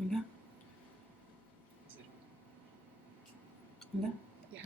Hola. Hola. Yeah.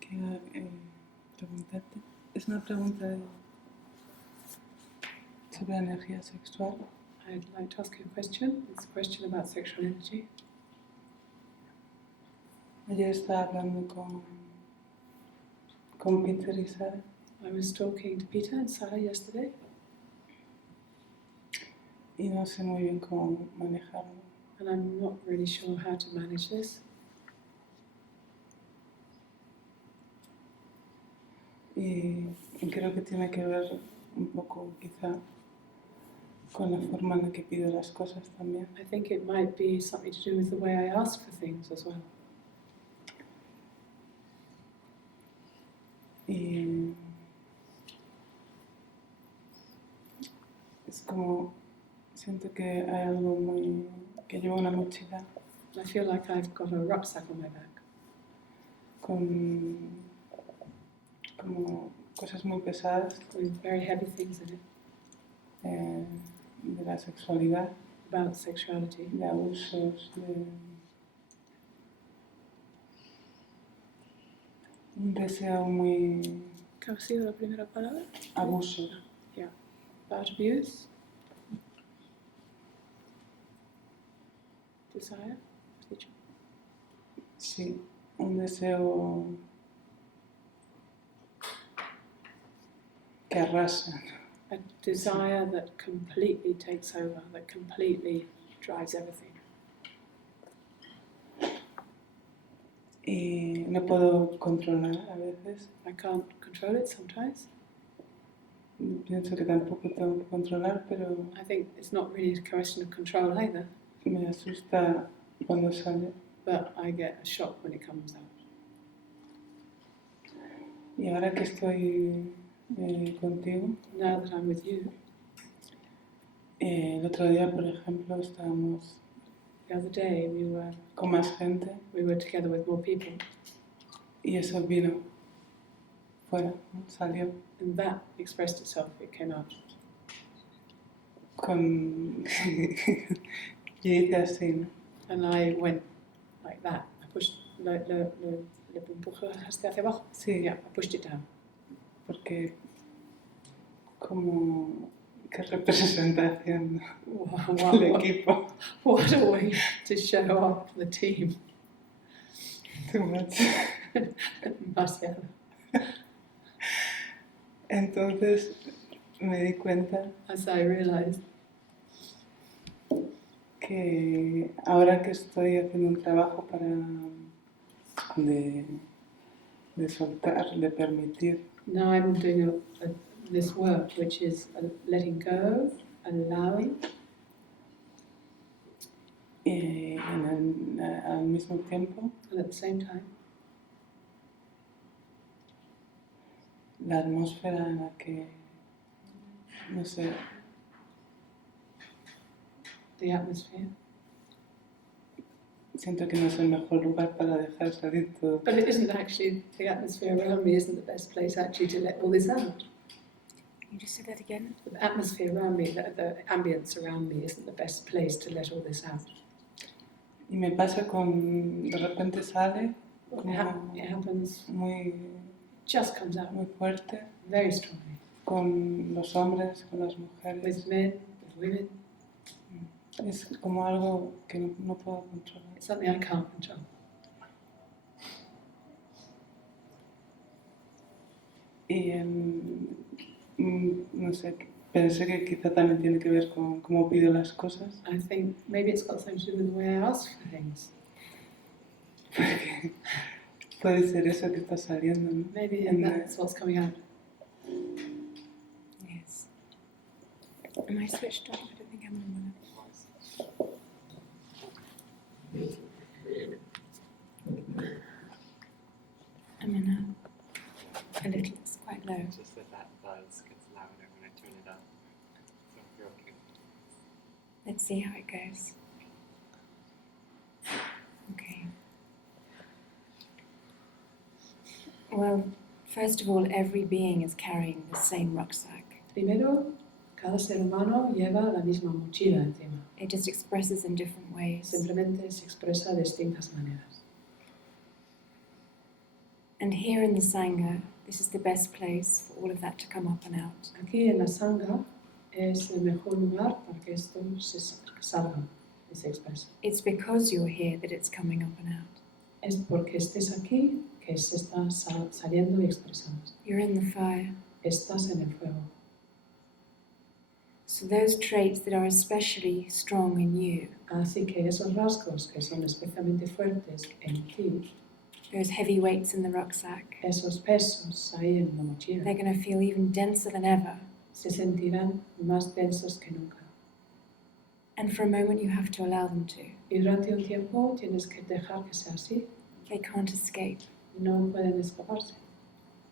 Quiero preguntarte. Es una pregunta sobre energía sexual. I'd like to ask you a question. It's a question about sexual energy. Ayer estaba hablando con Peter y Sara I was talking to Peter and Sarah yesterday, y no sé muy bien cómo manejarlo. and I'm not really sure how to manage this. Y creo que tiene que ver un poco quizá con la forma en la que pido las cosas también. I think it might be something to do with the way I ask for things as well. Y es como, siento que hay algo que llevo una mochila I feel like I've got a rucksack on my back con como cosas muy pesadas with very heavy things in it de la sexualidad, about sexuality, de abusos, de un deseo muy ¿Qué ha sido la primera palabra? abuso. Yeah. About abuse, desire, has dicho. Sí, un deseo que arrasa. A desire that completely takes over, that completely drives everything. Y no puedo controlar a veces. I can't control it sometimes. Pienso que tampoco tengo que controlar, pero I think it's not really a question of control either, me asusta cuando sale. but I get a shock when it comes out. Y ahora que estoy contigo, Now that I'm with you, el otro día, por ejemplo, estábamos the other day we con más gente were together with more people, y eso vino fuera, ¿no? Salió and that expressed itself, it came out. con... Yo hice así, ¿no? And I went like that. I pushed, le empujaste hacia abajo? Sí, Yeah, I pushed it down. porque como... qué representación, ¿no? del equipo. What a way to show off the team. Too much. Demasiado. Entonces me di cuenta As I realized que ahora que estoy haciendo un trabajo para de soltar, de permitir, now I'm doing this work, which is letting go, allowing, al mismo tiempo and at the same time, la atmósfera en la que, no sé, the atmosphere. siento que no es el mejor lugar para dejar salir todo. But it isn't actually, the atmosphere around me isn't the best place actually to let all this out. You just say that again? The atmosphere around me, the ambience around me isn't the best place to let all this out. Y me pasa de repente sale como It happens, muy, just comes out muy fuerte very strongly. con los hombres, con las mujeres. With men, with women. Es como algo que no puedo controlar. It's something I can't control. Y no sé, pensé que quizá también tiene que ver con cómo pido las cosas. I think maybe it's got something to do with the way I ask for things. Porque puede ser eso que está saliendo, ¿no? Maybe that's what's coming out. Yes. Am I switched off? I don't think I'm on. I'm in a little, it's quite low. It's just that buzz gets louder when I turn it up. So if you're okay. Let's see how it goes. Okay. Well, first of all, every being is carrying the same rucksack. Primero, cada ser humano lleva la misma mochila encima. It just expresses in different ways. Simplemente se expresa de distintas maneras. And here in the Sangha, this is the best place for all of that to come up and out. Aquí en la Sangha es el mejor lugar para que esto se salga y se exprese. It's because you're here that it's coming up and out. Es porque estés aquí que se está saliendo y expresando. You're in the fire. Estás en el fuego. So those traits that are especially strong in you, Así que esos rasgos que son especialmente fuertes en ti, those heavy weights in the rucksack, esos pesos ahí en la mochila, they're going to feel even denser than ever. se sentirán más densos que nunca. And for a moment you have to allow them to. Y durante un tiempo tienes que dejar que sea así. They can't escape. No pueden escaparse.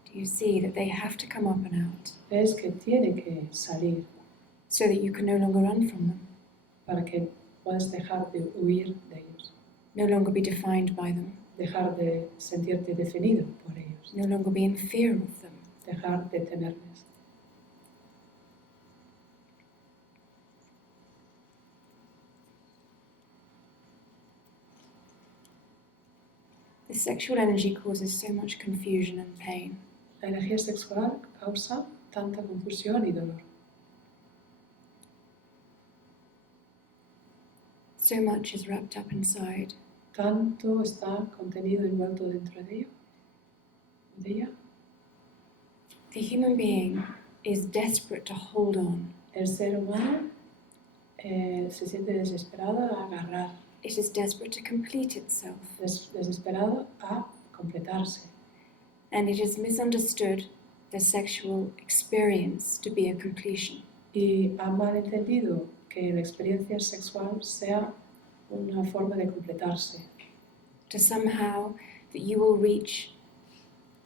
Do you see that they have to come up and out Ves que tiene que salir so that you can no longer run from them, para que puedas dejar de huir de ellos, no longer be defined by them, dejar de sentirte definido por ellos, no longer be in fear of them. dejar de temerles. The sexual energy causes so much confusion and pain. La energía sexual causa tanta confusión y dolor. So much is wrapped up inside. Tanto está contenido envuelto dentro de ello, de ella. The human being is desperate to hold on. El ser humano se siente desesperado a agarrar, It is desperate to complete itself. desesperado a completarse. And it is misunderstood the sexual experience to be a completion. Y ha malentendido que la experiencia sexual sea una forma de completarse, To somehow that you will reach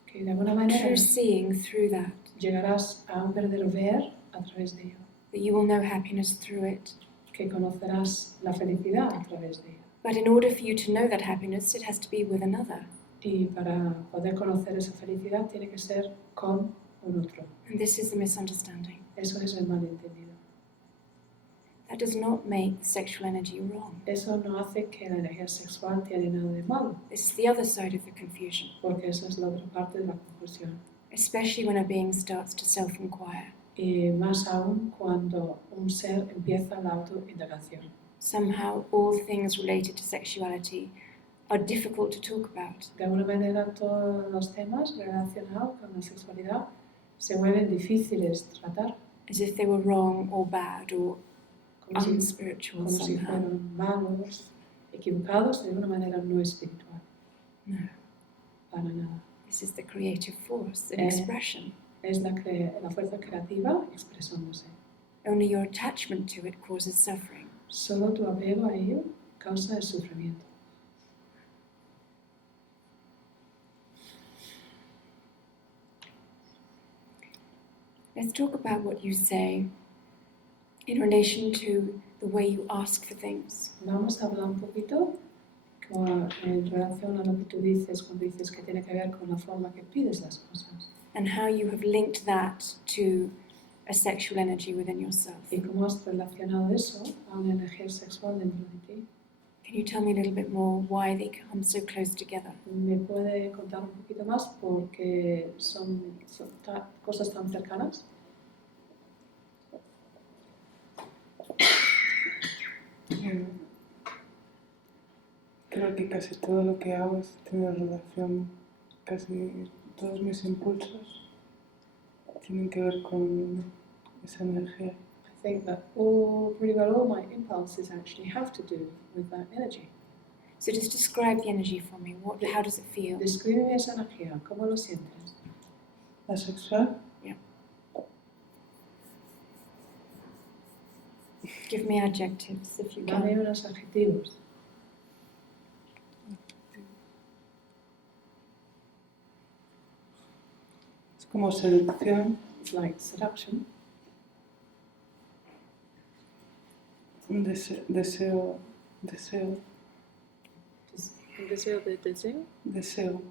que de alguna manera true seeing through that. llegarás a un verdadero ver a través de ello, That you will know happiness through it. que conocerás la felicidad a través de ello. But in order for you to know that happiness, it has to be with another. Y para poder conocer esa felicidad tiene que ser con un otro. And this is the misunderstanding. Eso es el malentendido. That does not make the sexual energy wrong. Eso no hace que la energía sexual tiene nada de malo, This is the other side of the confusion, porque eso es la otra parte de la confusión. especially when a being starts to self-inquire. Y más aún cuando un ser empieza la autoindagación. Somehow all things related to sexuality are difficult to talk about. De alguna manera todos los temas relacionados con la sexualidad se vuelven difíciles de tratar, As if they were wrong or bad or como si, unspiritual como si somehow. fueran malos, equivocados, de una manera no espiritual, No, para nada. this is the creative force, an Eh. expression. Es la fuerza creativa expresándose. Only your attachment to it causes suffering. Solo tu apego a ello causa el sufrimiento. Let's talk about what you say in relation to the way you ask for things. Vamos a hablar un poquito en relación a lo que tú dices cuando dices que tiene que ver con la forma que pides las cosas. And how you have linked that to a sexual energy within yourself. Y cómo has relacionado eso a una energía sexual dentro de ti. Can you tell me a little bit more why they come so close together? ¿Me puede contar un poquito más porque son cosas tan cercanas? Creo que casi todo lo que hago tiene relación, casi todos mis impulsos tienen que ver con esa energía. I think that pretty well all my impulses actually have to do with that energy. So just describe the energy for me. How does it feel? Describe esa energía, ¿cómo lo sientes? La sexual, Give me adjectives if you Dame can. unos adjetivos. es como seducción, It's like seduction, un deseo, un deseo de deseo, deseo,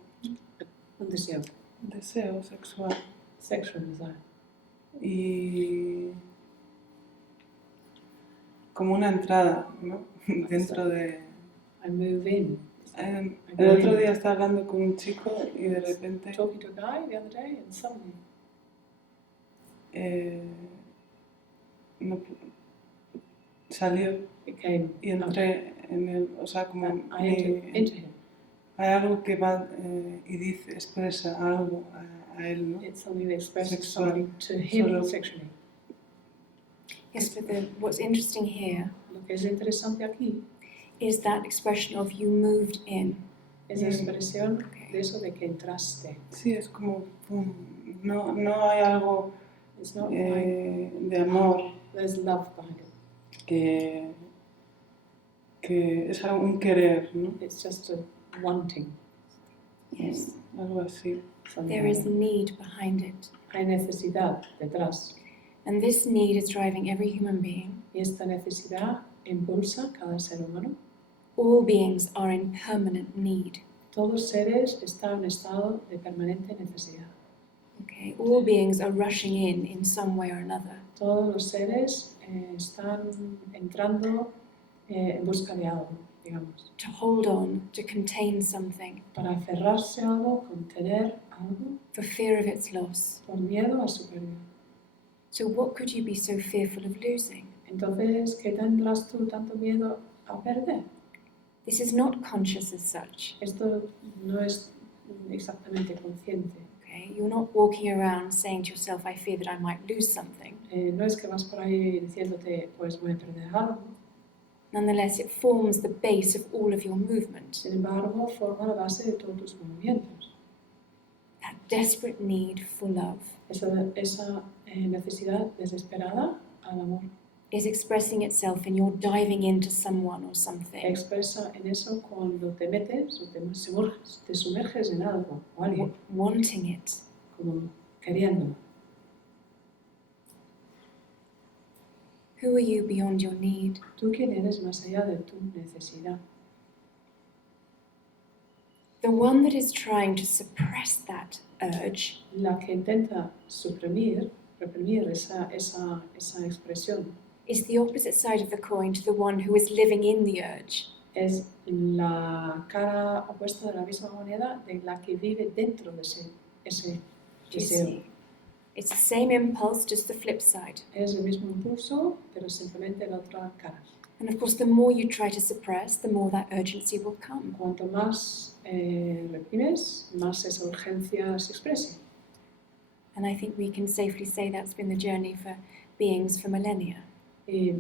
un deseo, deseo sexual. sexual desire. Y como una entrada, ¿no? Dentro de... I move in. El otro día estaba hablando con un chico y de repente Talking to a guy the other day and suddenly salió it came y entré en él, o sea, como and I entered into him. hay algo que va y dice, expresa algo a él, ¿no? It's something that expresses Sexual. something to him Solo. sexually. Yes, but what's interesting here Lo que es interesante aquí is that expression of you moved in. es la expresión de eso de que entraste. Sí, es como pum, no hay algo It's not like de amor there's love behind it. que es un querer, ¿no? It's just a wanting. Yes. Algo así. Something There is like that. need behind it. Hay necesidad detrás. And this need is driving every human being. Y esta necesidad impulsa cada ser humano. All beings are in permanent need. Todos seres están en estado de permanente necesidad. Okay? All beings are rushing in some way or another. Todos los seres están entrando en busca de algo, digamos. To hold on, to contain something, Para aferrarse a algo, contener algo, for fear of its loss. por miedo a su pérdida. So what could you be so fearful of losing? Entonces, ¿qué tendrás tú tanto miedo a perder? This is not conscious as such. Esto no es exactamente consciente. Okay? You're not walking around saying to yourself, I fear that I might lose something. No es que vas por ahí diciéndote, pues voy a perder algo. Nonetheless, it forms the base of all of your movement. Sin embargo, forma la base de todos tus movimientos. That desperate need for love Esa necesidad desesperada al amor. is expressing itself in your diving into someone or something, Expresa en eso cuando te metes o te sumerges en algo o alguien, wanting it. como queriendo. Who are you beyond your need? ¿Tú quién eres más allá de tu necesidad? The one that is trying to suppress that urge La que intenta reprimir esa expresión is the opposite side of the coin to the one who is living in the urge. es la cara opuesta de la misma moneda de la que vive dentro de ese Do you deseo. see? It's the same impulse, just the flip side. Es el mismo impulso, pero simplemente la otra cara. And of course, the more you try to suppress, the more that urgency will come. Cuanto más reprimes, más esa urgencia se expresa. And I think we can safely say that's been the journey for beings for millennia. Y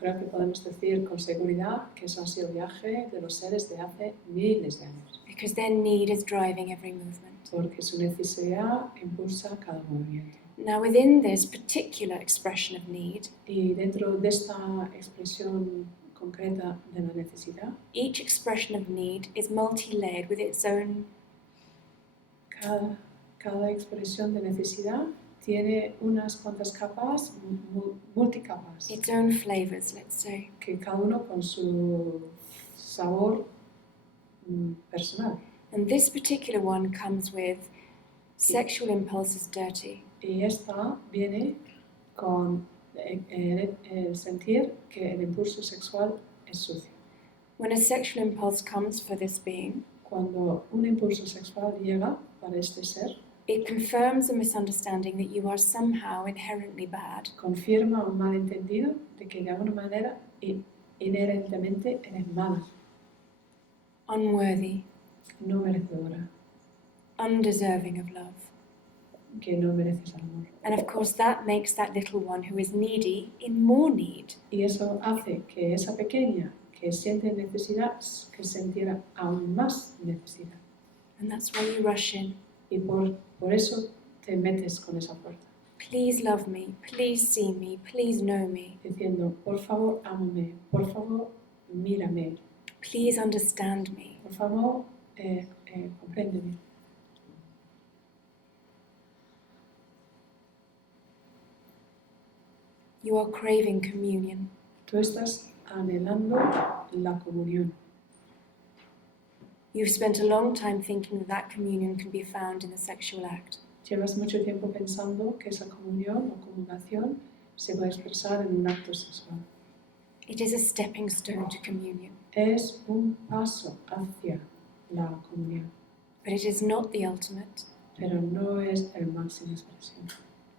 creo que podemos decir con seguridad que eso ha sido el viaje de los seres de hace miles de años. Because their need is driving every movement. Porque su necesidad impulsa cada movimiento. Now, within this particular expression of need, Y dentro de esta expresión concreta de la necesidad, each expression of need is multi-layered with its own cada expresión de necesidad tiene unas cuantas capas, multicapas, its own flavors, let's say. que cada uno con su sabor personal. And this particular one comes with sexual impulses dirty, Y esta viene con el sentir que el impulso sexual es sucio. when a sexual impulse comes for this being. Cuando un impulso sexual llega para este ser, It confirms a misunderstanding that you are somehow inherently bad, confirma un malentendido de que de alguna manera inherentemente eres mala, unworthy, no merecedora, undeserving of love. que no mereces el amor. And of course, that makes that little one who is needy in more need. Y eso hace que esa pequeña que siente necesidad, que sintiera aún más necesidad. And that's why you rush in. Y por eso te metes con esa puerta, Please love me, please see me, please know me, diciendo, por favor, ámame, por favor, mírame, please understand me. por favor, compréndeme. You are craving communion. Tú estás anhelando la comunión. You've spent a long time thinking that that communion can be found in the sexual act. Llevas mucho tiempo pensando que esa comunión o comunicación se puede expresar en un acto sexual. It is a stepping stone to communion, Es un paso hacia la comunión, but it is not the ultimate. pero no es el máximo expresión.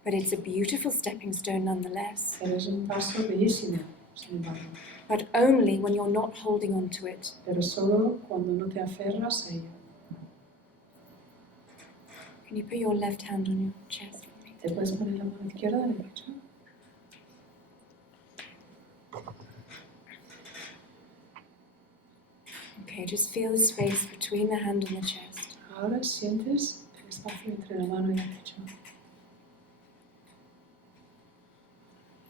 But it's a beautiful stepping stone nonetheless, Pero es un paso bellísimo, sin embargo. but only when you're not holding on to it. Pero solo cuando no te aferras a ello. Can you put your left hand on your chest for me? ¿Te puedes poner la mano izquierda en el pecho? Okay, just feel the space between the hand and the chest. Ahora sientes el espacio entre la mano y el pecho.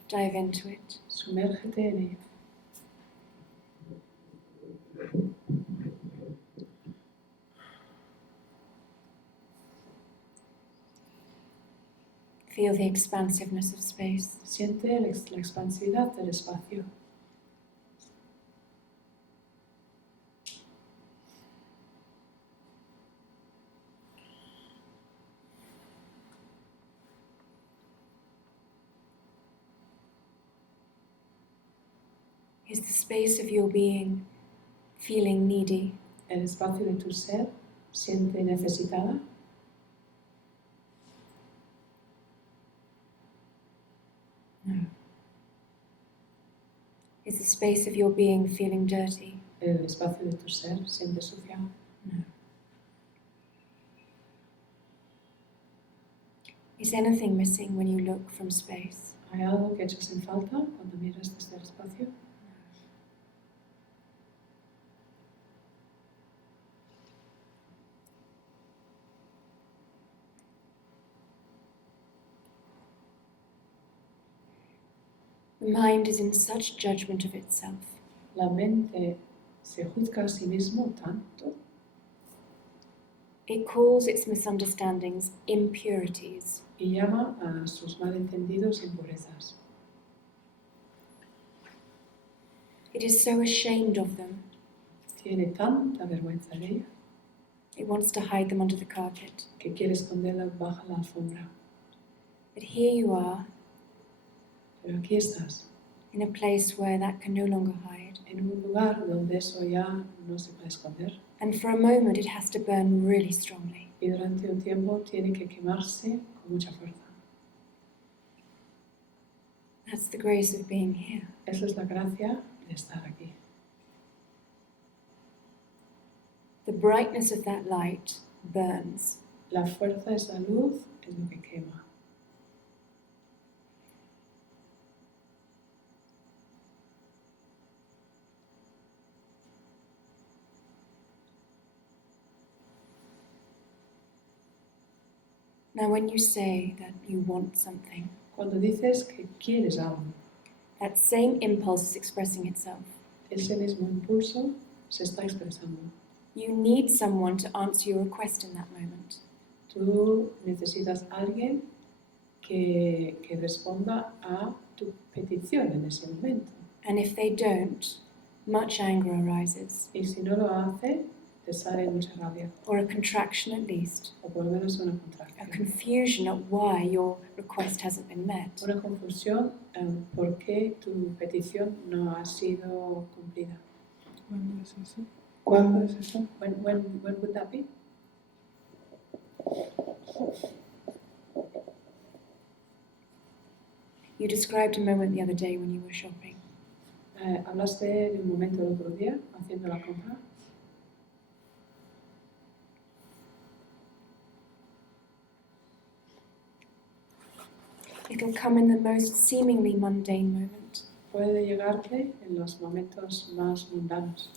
Dive into it. Sumérgete en ello. Feel the expansiveness of space. Siente la expansividad del espacio. Is the space of your being feeling needy? El espacio de tu ser siente necesitada. No. Is the space of your being feeling dirty? El espacio de tu ser siente sucia. No. Is anything missing when you look from space? ¿Hay algo que echas en falta cuando miras desde el espacio? The mind is in such judgment of itself. La mente se juzga a sí mismo tanto. It calls its misunderstandings impurities. Y llama a sus malentendidos impurezas. It is so ashamed of them. Tiene tanta vergüenza de ella It wants to hide them under the carpet. que quiere esconderla bajo la alfombra. But here you are, Pero aquí estás, in a place where that can no longer hide. en un lugar donde eso ya no se puede esconder. And for a moment it has to burn really strongly. Y durante un tiempo tiene que quemarse con mucha fuerza. That's the grace of being here. Eso es la gracia de estar aquí. The brightness of that light burns. La fuerza de esa luz es lo que quema. Now when you say that you want something, Cuando dices que quieres algo, that same impulse is expressing itself. ese mismo impulso se está expresando. You need someone to answer your request in that moment. Tú necesitas a alguien que responda a tu petición en ese momento. And if they don't, much anger arises, Y si no lo hace, te sale mucha rabia, or a contraction at least, o por lo menos una a contracción. confusion at why your request hasn't been met. Una confusión en por qué tu petición no ha sido cumplida. ¿Cuándo es eso? ¿Cuándo es eso? When would that be? You described a moment the other day when you were shopping. Hablaste de un momento el otro día haciendo la compra. It'll come in the most seemingly mundane moment. Puede llegarte en los momentos más mundanos,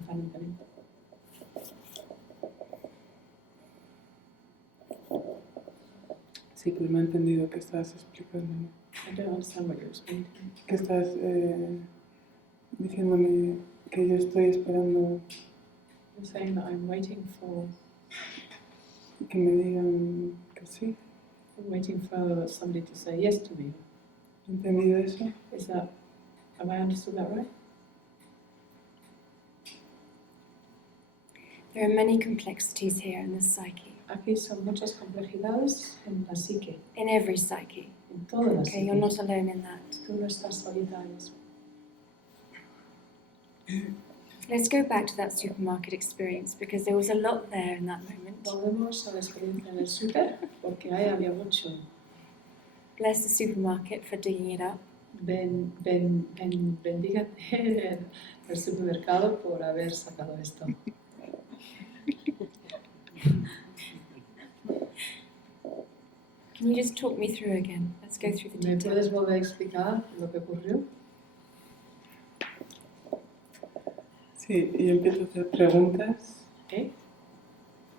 aparentemente. Sí, pues me he entendido que estás explicando, ¿no? I don't understand what you're explaining. Que estás diciéndome que yo estoy esperando You're saying that I'm waiting for que me digan que sí. somebody to say yes to me. ¿He entendido eso? Have I understood that right? There are many complexities here in the psyche, Aquí son muchas complejidades en la psique, in every psyche. en toda la Okay, psique. you're not alone in that. Tú no estás solita en eso. Let's go back to that supermarket experience because there was a lot there in that moment. Volvemos a la experiencia en el súper, porque ahí había mucho. Bless the supermarket for digging it up. Bendígate el supermercado por haber sacado esto. Can you just talk me through again? Let's go through the ¿Me details. puedes volver a explicar lo que ocurrió? Sí, y empiezo a hacer preguntas. ¿Eh?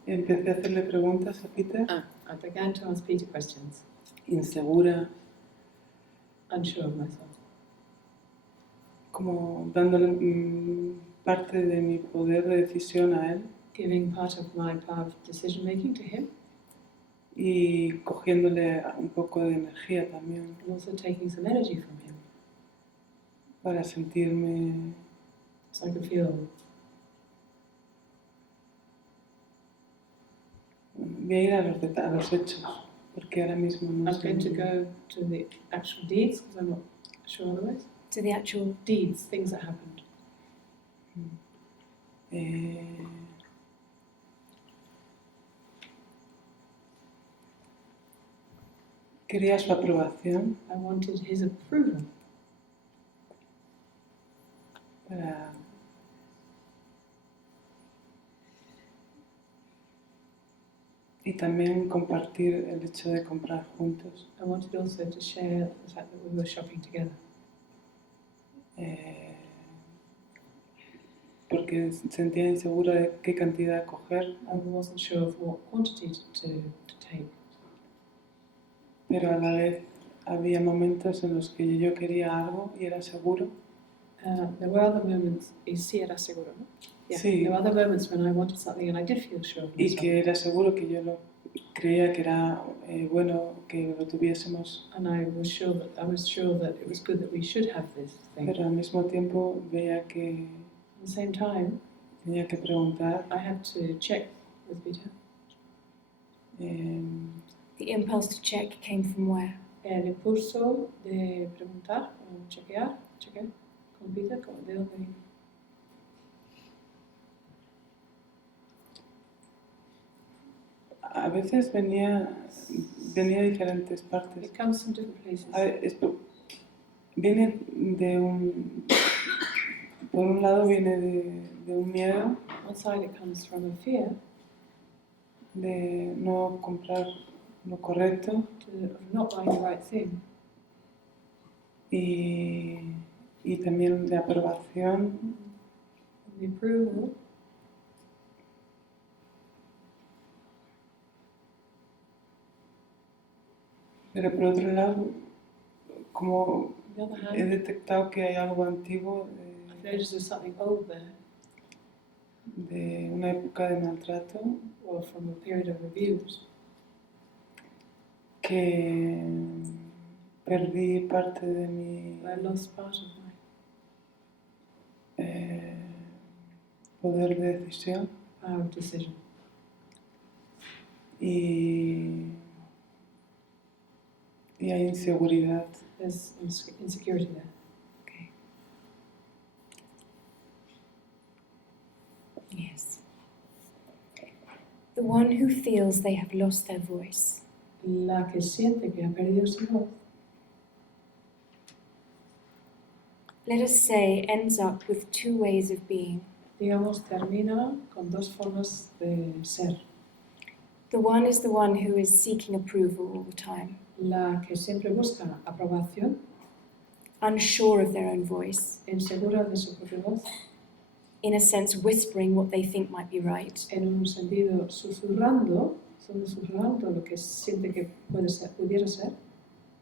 Empecé a hacerle preguntas a Peter. I began to ask Peter questions, Insegura, unsure of myself. como dándole parte de mi poder de decisión a él Giving part of my power of decision making to him, y cogiéndole un poco de energía también and also taking some energy from him, para sentirme so I could feel. Voy a ir a los hechos, porque ahora mismo no I'm sé. going to go to the actual deeds, because I'm not sure otherwise. To the actual Deeds, things that happened. Quería su aprobación I wanted his approval para y también compartir el hecho de comprar juntos. I wanted also to share the fact that we were shopping together. Porque sentía insegura de qué cantidad coger, I wasn't sure of what quantity to take. pero a la vez había momentos en los que yo quería algo y era seguro. There were other moments, y sí era seguro, ¿no? Yeah. Sí. There were other moments when I wanted something and I did feel sure of Y myself. que era seguro que yo lo creía que era bueno que lo tuviésemos, And I was sure that it was good that we should have this thing. pero al mismo tiempo veía que At the same time, tenía que preguntar. I had to check with Peter. the impulse to check came from where? El impulso de preguntar o chequear con Peter, ¿de dónde vino? A veces venía de diferentes partes. It comes from different places. Viene por un lado viene de un miedo One side it comes from a fear de no comprar lo correcto of not buying the right thing, y también de aprobación the approval, pero por otro lado como on the other he hand, detectado que hay algo antiguo I've noticed there's something old there, de una época de maltrato or from a period of abuse, que perdí parte de mi I lost part of my poder de decisión power of decision. y hay inseguridad. There's insecurity there. Okay. Yes. The one who feels they have lost their voice. La que siente que ha perdido su voz, Let us say ends up with two ways of being. digamos, termina con dos formas de ser. The one is the one who is seeking approval all the time, La que siempre busca aprobación, unsure of their own voice, insegura de su propia voz, in a sense whispering what they think might be right, en un sentido susurrando lo que siente que pudiera ser.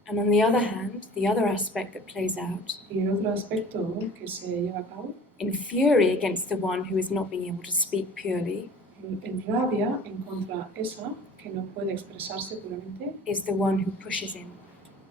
and on the other hand, the other aspect that plays out, Y el otro aspecto que se lleva a cabo, in fury against the one who is not being able to speak purely, en rabia en contra esa que no puede expresarse puramente, is the one who pushes in,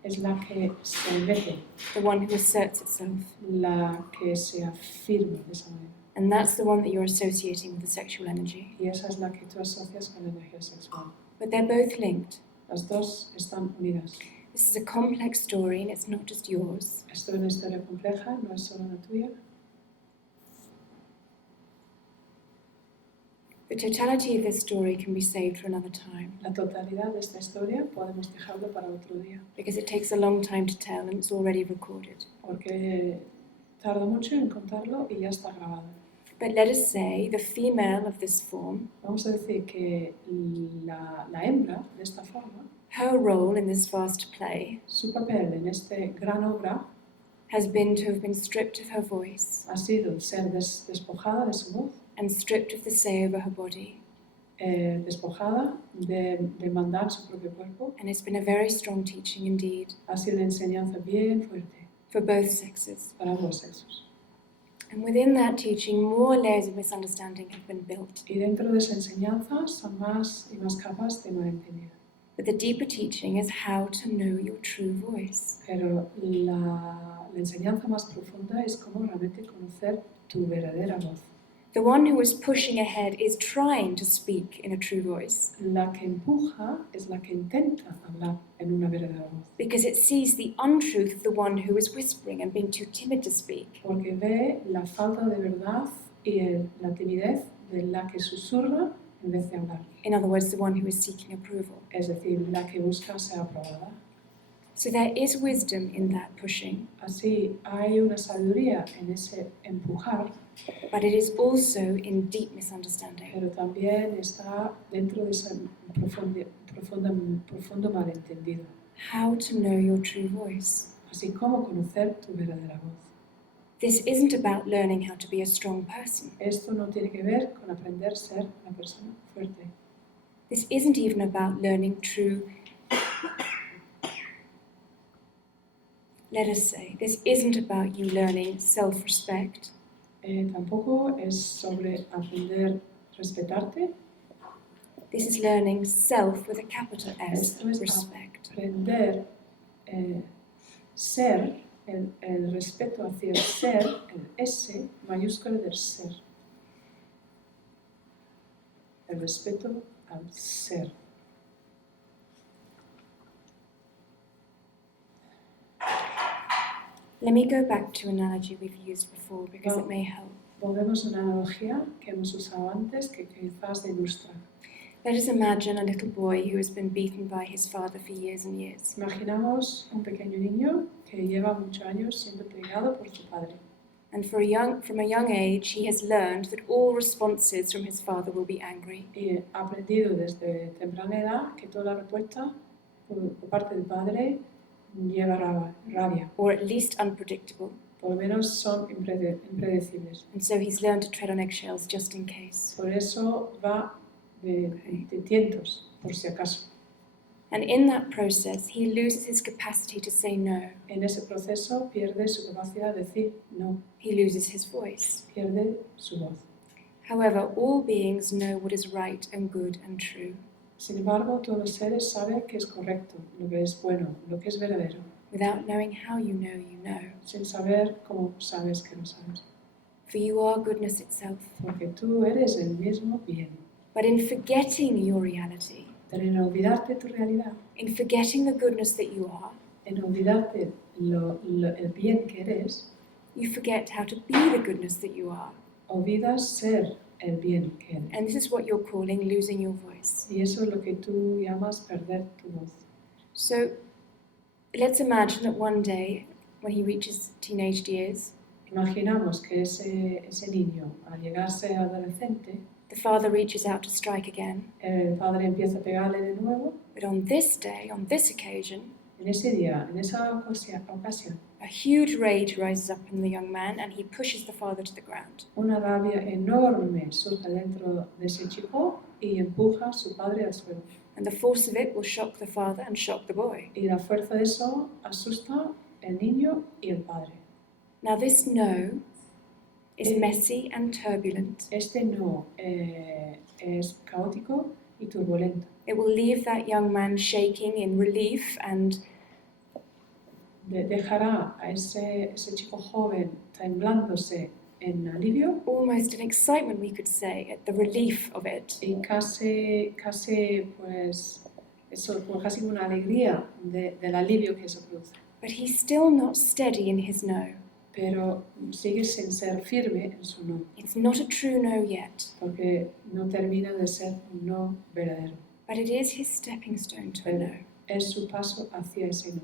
es la que se mete, the one who asserts itself. la que se afirma de esa manera. And that's the one that you're associating with the sexual energy. Y esa es la que tú asocias con la energía sexual. But they're both linked. Las dos están unidas. This is a complex story and it's not just yours. Esto es una historia compleja, no es solo la tuya. The totality of this story can be saved for another time La totalidad de esta historia podemos dejarlo para otro día, because it takes a long time to tell and it's already recorded. porque tarda mucho en contarlo y ya está grabado. But let us say the female of this form, Vamos a decir que la hembra de esta forma, her role in this vast play su papel en este gran obra has been to have been stripped of her voice ha sido ser despojada de su voz, and stripped of the say over her body. despojada de mandar su propio cuerpo. And it's been a very strong teaching indeed Ha sido una enseñanza bien fuerte for both sexes. para ambos sexos. And within that teaching, more layers of misunderstanding have been built. Y dentro de esa enseñanza son más y más capas de malentendido. But the deeper teaching is how to know your true voice. Pero la enseñanza más profunda es cómo realmente conocer tu verdadera voz. The one who is pushing ahead is trying to speak in a true voice La que empuja es la que intenta hablar en una verdadera voz. because it sees the untruth of the one who is whispering and being too timid to speak. Porque ve la falta de verdad y la timidez de la que susurra en vez de hablar. In other words, the one who is seeking approval. Es decir, la que busca ser aprobada. So there is wisdom in that pushing, Así hay una sabiduría en ese empujar, but it is also in deep misunderstanding. pero también está dentro de ese profundo malentendido. How to know your true voice. Así como conocer tu verdadera voz. This isn't about learning how to be a strong person. Esto no tiene que ver con aprender a ser una persona fuerte. This isn't even about learning true. Let us say, this isn't about you learning self-respect. Tampoco es sobre aprender a respetarte. This is learning self with a capital S, Esto es respect. aprender ser, el respeto hacia el ser, el S mayúsculo del ser. El respeto al ser. Let me go back to an analogy we've used before because it may help. Volvemos a una analogía que hemos usado antes que quizás te ilustra. Let us imagine a little boy who has been beaten by his father for years and years. Imaginamos un pequeño niño que lleva muchos años siendo pegado por su padre. And from a young age, he has learned that all responses from his father will be angry. Y ha aprendido desde temprana edad que toda la respuesta por parte del padre lleva rabia. Or at least unpredictable. Por lo menos son impredecibles. And so he's learned to tread on eggshells just in case. Por eso va de tientos, por si acaso. And in that process, he loses his capacity to say no. En ese proceso pierde su capacidad de decir no, He loses his voice. pierde su voz. However, all beings know what is right and good and true. Sin embargo, todos los seres saben que es correcto, lo que es bueno, lo que es verdadero, Without knowing how you know. sin saber cómo sabes que lo sabes. For you are goodness itself. Porque tú eres el mismo bien. But in forgetting your reality, Pero en olvidarte tu realidad, in forgetting the goodness that you are, en olvidarte el bien que eres, you forget how to be the goodness that you are. olvidas ser el bien que eres. And this is what you're calling losing your voice. Y eso es lo que tú llamas perder tu voz. So let's imagine that one day, when he reaches teenage years, Imaginamos que ese niño, al llegarse adolescente, The father reaches out to strike again. El padre empieza a pegarle de nuevo. But on this day, on this occasion, En ese día, en esa ocasión, a huge rage rises up in the young man and he pushes the father to the ground. una rabia enorme surge dentro de ese chico y empuja a su padre al suelo. And the force of it will shock the father and shock the boy. Y la fuerza de eso asusta el niño y el padre. Now this no is messy and turbulent. Este no es caótico y turbulento. It will leave that young man shaking in relief and Dejará a ese chico joven temblándose en alivio almost in excitement, we could say, at the relief of it. y casi pues eso, pues casi una alegría del alivio que eso produce. But he's still not steady in his no. Pero sigue sin ser firme en su no, It's not a true no yet, porque no termina de ser un no verdadero. but it is his stepping stone to a no. Es su paso hacia ese no.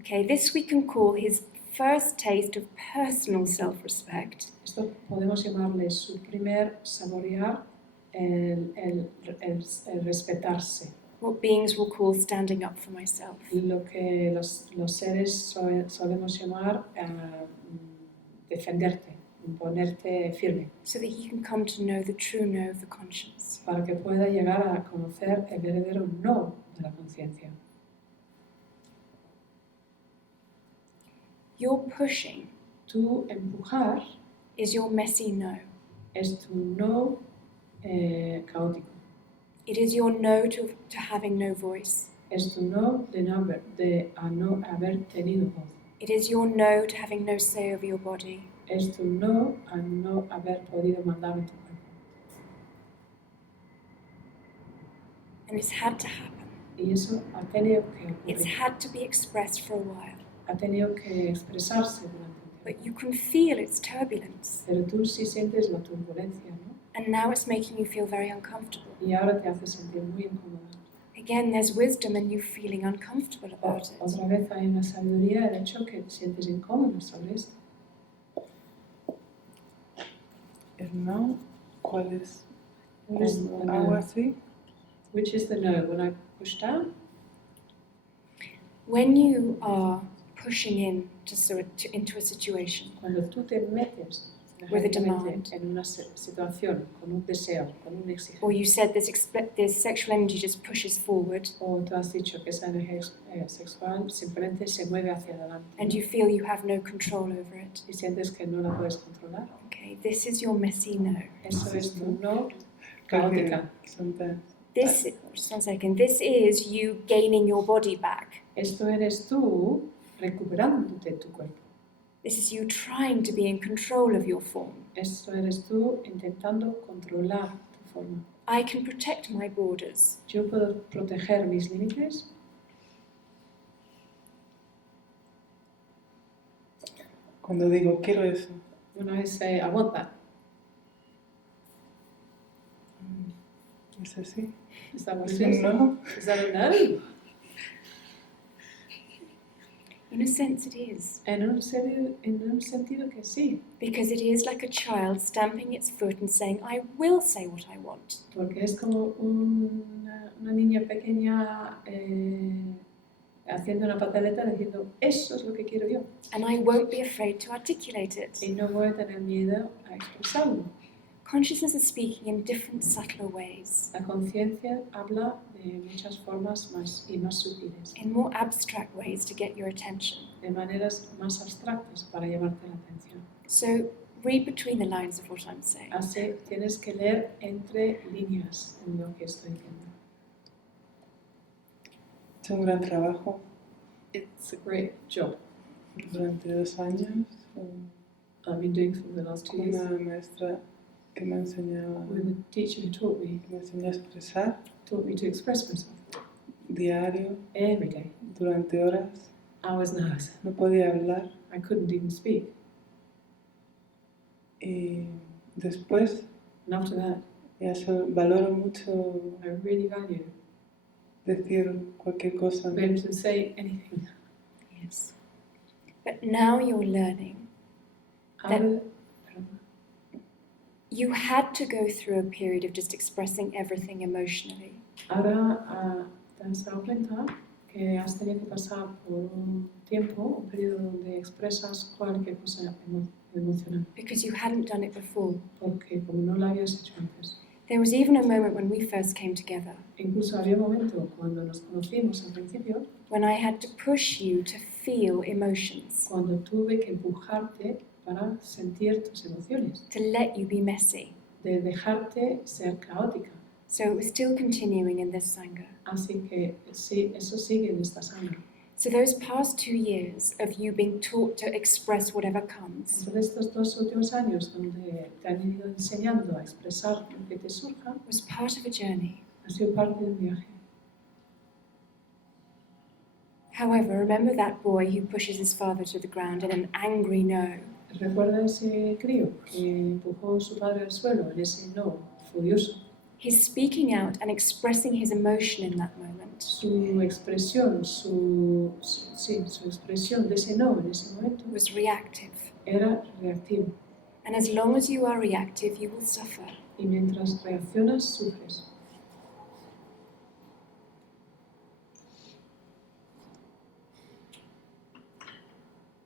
Okay, this we can call his first taste of personal self-respect. Esto podemos llamarle su primer saborear, el respetarse. What beings will call standing up for myself. Lo que los seres solemos llamar defenderte, ponerte firme, So that he can come to know the true no of the conscience. para que pueda llegar a conocer el verdadero no de la conciencia. Your pushing Tu empujar is your messy no. es tu no caótico, It is your no to having no voice. es tu no de no haber tenido voz, It is your no to having no say over your body. es tu no a no haber podido mandar en tu cuerpo. And it's had to happen. Y eso ha tenido que It's ocurrir, had to be expressed for a while. ha tenido que expresarse durante un tiempo. But you can feel its turbulence. Pero tú sí sientes la turbulencia, ¿no? And now it's making you feel very uncomfortable. Y ahora te hace sentir muy incómoda. Again, there's wisdom in you feeling uncomfortable about it. Otra vez hay una sabiduría del hecho que te sientes incómodo sobre esto. El no, ¿cuál es? What is the Cuando hago no? así, Which is the no? When I push down? When you are pushing into a situation Cuando tú te metes With a demand. en una situación, con un deseo, con un exigencia, or you said this sexual energy just pushes forward o tú has dicho que esa energía sexual simplemente se mueve hacia adelante and you feel you have no control over it. y sientes que no la puedes controlar, Okay, this is your messy no. eso es tu no porque caótica. sometimes Just one second. This is you gaining your body back. Esto eres tú recuperándote tu cuerpo. This is you trying to be in control of your form. Esto eres tú intentando controlar tu forma. I can protect my borders. Yo puedo proteger mis límites. cuando digo quiero eso, When I say, I want that. es así. Is that what Es it is? un no. Is that a no? In a sense, it is. En un sentido que sí, Because it is like a child stamping its foot and saying, I will say what I want. porque es como una niña pequeña haciendo una pataleta diciendo, eso es lo que quiero yo. And I won't be afraid to articulate it. Y no voy a tener miedo a expresarlo. Consciousness is speaking in different, subtler ways, La conciencia habla de muchas formas más sutiles, in more abstract ways to get your attention. de maneras más abstractas para llamarte la atención. So read between the lines of what I'm saying. Así tienes que leer entre líneas en lo que estoy diciendo. He hecho un gran trabajo It's a great job durante 2 años I've been doing for the last 2 con years. una maestra que me enseñaba, With a teacher who taught me enseñó a expresar me to express myself diario, every day, durante horas. hours and hours. No podía hablar I couldn't even speak. y después And after that, ya valoro mucho I really value decir cualquier cosa. being able to say anything. Yes. But now you're learning. Ahora, You had to go through a period of just expressing everything emotionally. Ahora te has dado cuenta que has tenido que pasar por un tiempo, un periodo donde expresas cualquier cosa emocional, Because you hadn't done it before. porque como no lo habías hecho antes. There was even a moment when we first came together Incluso había un momento cuando nos conocimos al principio, when I had to push you to feel emotions, cuando tuve que empujarte para sentir tus emociones, to let you be messy. de dejarte ser caótica. So it was still continuing in this Sangha. Así que sí, eso sigue en esta sangre. So those past 2 years of you being taught to express whatever comes Entonces estos 2 últimos años donde te han ido enseñando a expresar lo que te surja, was part of a journey. ha sido parte de un viaje. However, remember that boy who pushes his father to the ground in an angry no. ¿Recuerda ese crío que empujó a su padre al suelo en ese no furioso? He's speaking out and expressing his emotion in that moment. Su expresión, su expresión de ese no en ese momento Was reactive. era reactivo. And as long as you are reactive, you will suffer. Y mientras reaccionas, sufres.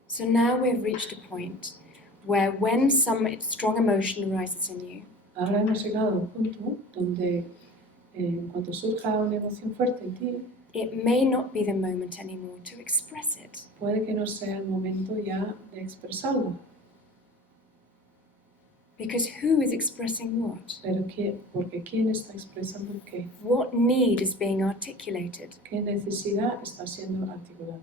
So now we've reached a point where when some strong emotion arises in you, Ahora hemos llegado a un punto donde cuando surja una emoción fuerte en ti, it may not be the moment anymore to express it. puede que no sea el momento ya de expresarlo. Because who is expressing what? Pero porque ¿quién está expresando qué? What need is being articulated? ¿Qué necesidad está siendo articulada?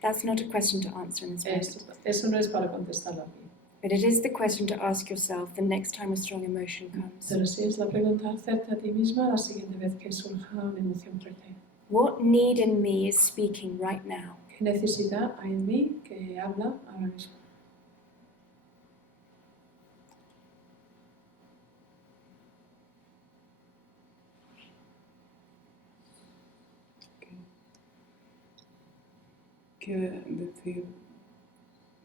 That's not a question to answer in this moment. Eso no es para contestarlo aquí. But it is the question to ask yourself the next time a strong emotion comes. Pero sí es la pregunta a hacerte a ti misma la siguiente vez que surja una emoción fuerte. What need in me is speaking right now? ¿Qué necesidad hay en mí que habla ahora mismo? Quiere decir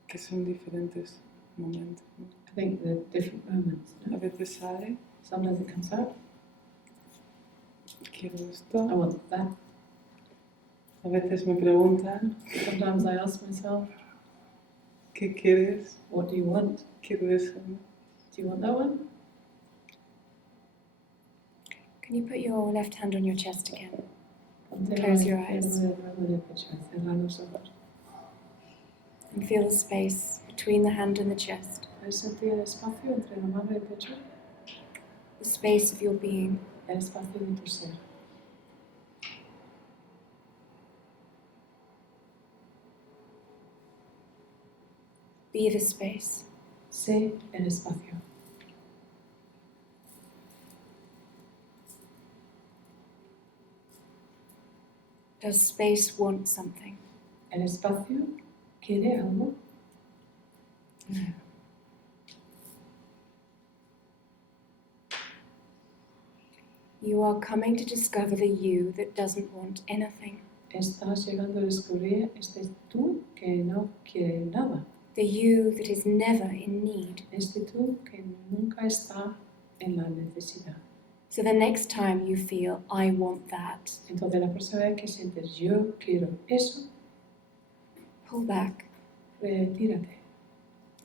que son diferentes momentos, ¿no? I think the different moments. A veces sale, Sometimes it comes out. quiero I esto. want that. A veces me preguntan, Sometimes I ask myself, ¿qué quieres? what do you want? Quiero eso, ¿no? Do you want that one? Can you put your left hand on your chest again? Ponte Close la your izquierda eyes. debajo del pecho, cerrar los ojos. And feel the space between the hand and the chest, ¿Puedes sentir el espacio entre la mano y el pecho? the space of your being. El espacio de tu ser. Be the space. Sé el espacio. Does space want something? El espacio quiere algo. You are coming to discover the you that doesn't want anything. Estás llegando a descubrir este tú que no quiere nada. The you that is never in need. Este tú que nunca está en la necesidad. So the next time you feel, I want that, Entonces la próxima vez que sientes yo quiero eso, pull back. retírate.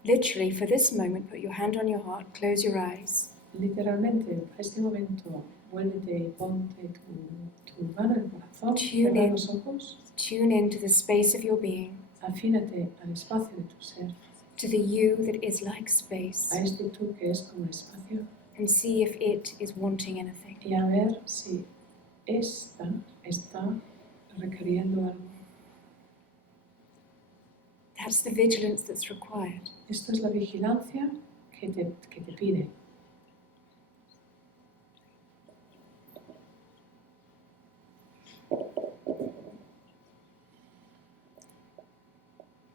Literally, for this moment, put your hand on your heart, close your eyes, Literalmente, a este momento, vuélvete y ponte tu mano en el corazón, Tune cierra in. los ojos, tune into the space of your being, afínate al espacio de tu ser, to the you that is like space, a este tú que es como espacio, and see if it is wanting anything. y a ver si esta está requiriendo algo. That's the vigilance that's required. Esto es la vigilancia que te pide.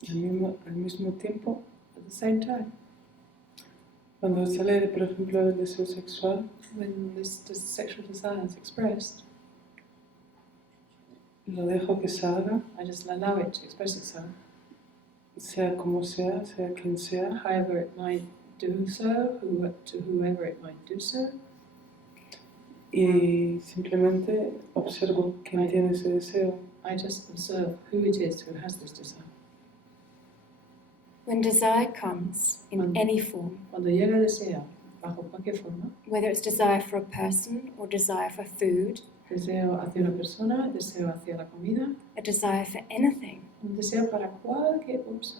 Al mismo tiempo, At the same time, cuando sale, por ejemplo, el deseo sexual, when this sexual desire is expressed, lo dejo que salga, I just allow it to express itself, sea como sea quien sea, however it might do so, to whoever it might do so. Y simplemente observo quién tiene ese deseo. I just observe who it is who has this desire. When desire comes in any form, Cuando llega el deseo, bajo cualquier forma, whether it's desire for a person or desire for food, deseo hacia una persona, deseo hacia la comida, a desire for anything, un deseo para cualquier cosa.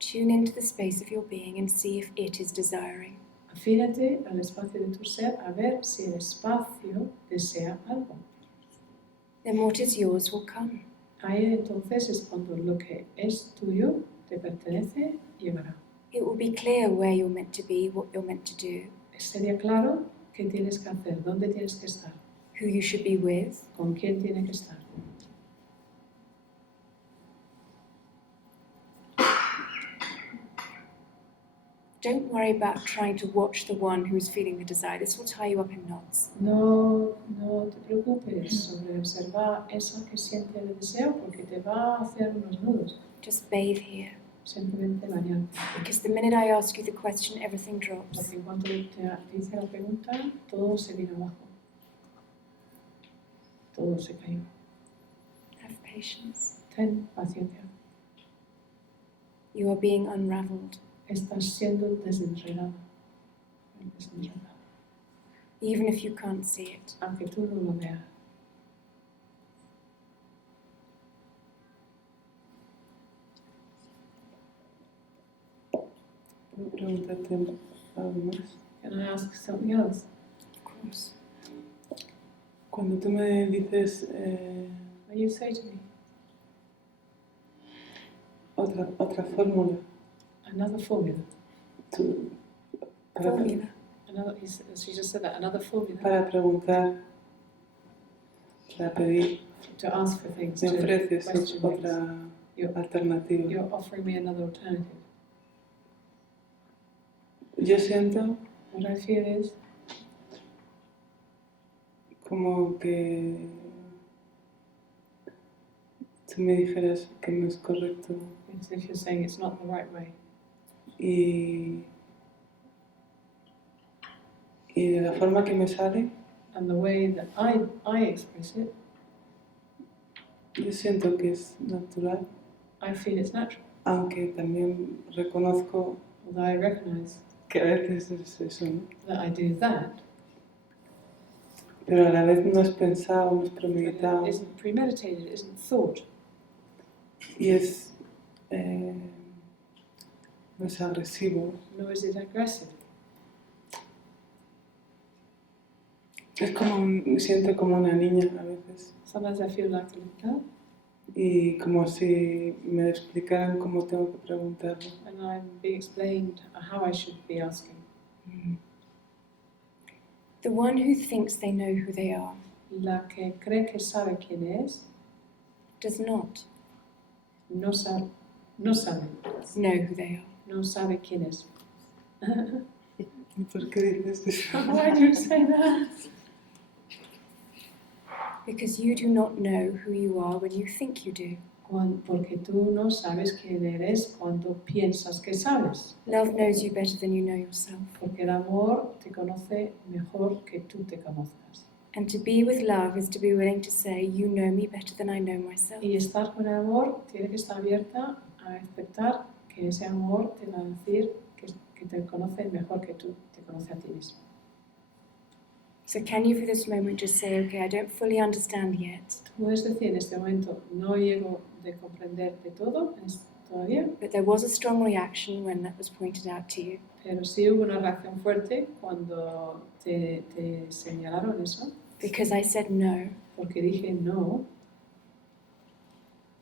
tune into the space of your being and see if it is desiring. Afínate al espacio de tu ser a ver si el espacio desea algo. Then what is yours will come. Ahí entonces es cuando lo que es tuyo, te pertenece, llegará. It will be clear where you're meant to be, what you're meant to do, Sería claro qué tienes que hacer, dónde tienes que estar, who you should be with, con quién tiene que estar. Don't worry about trying to watch the one who's feeling the desire. This will tie you up in knots. No te preocupes sobre observar eso que siente el deseo porque te va a hacer unos nudos. Just bathe here. Simplemente bañarte. Because the minute I ask you the question, everything drops. Porque en cuanto te hice la pregunta, todo se vino abajo. Todo se cayó. Have patience. Ten paciencia. You are being unraveled. Estás siendo desenredado. Even if you can't see it. Aunque tú no lo veas. ¿Puedo preguntarte algo más? Can I ask something else? Of course. Cuando tú me dices When you say to me, otra fórmula, another formula. para, Formula. She just said that, another formula. para preguntar, para pedir, To ask for things. me To ofreces question things. otra alternativa. You're offering me another alternative. Yo siento What I feel is como que tú me dijeras que no es correcto as if you're saying it's not the right way. y de la forma que me sale, And the way that I express it, yo siento que es natural, I feel it's natural. aunque también reconozco Although I recognize que a veces es eso, ¿no? that I do that, Pero a la vez no es pensado, no es but premeditado it isn't premeditated, it isn't thought, y es no es agresivo. nor is it aggressive. Es como me siento como una niña a veces Sometimes I feel like a little girl, y como si me explicaran cómo tengo que preguntarlo. and I'm being explained how I should be asking. The one who thinks they know who they are La que cree que sabe quién es, does not no sabe know who they are. no sabe quién es. ¿Por qué dices eso? Why do you say that? Because you do not know who you are when you think you do. Porque tú no sabes quién eres cuando piensas que sabes. Love knows you better than you know yourself. Porque el amor te conoce mejor que tú te conozcas. And to be with love is to be willing to say, you know me better than I know myself. Y estar con el amor tiene que estar abierta a aceptar que ese amor te va a decir que te conoce mejor que tú te conoces a ti mismo. So can you for this moment just say, okay, I don't fully understand yet, Tú puedes decir en este momento, no llego de comprender de todo todavía, but there was a strong reaction when that was pointed out to you. pero sí hubo una reacción fuerte cuando te señalaron eso, Because I said no. porque dije no.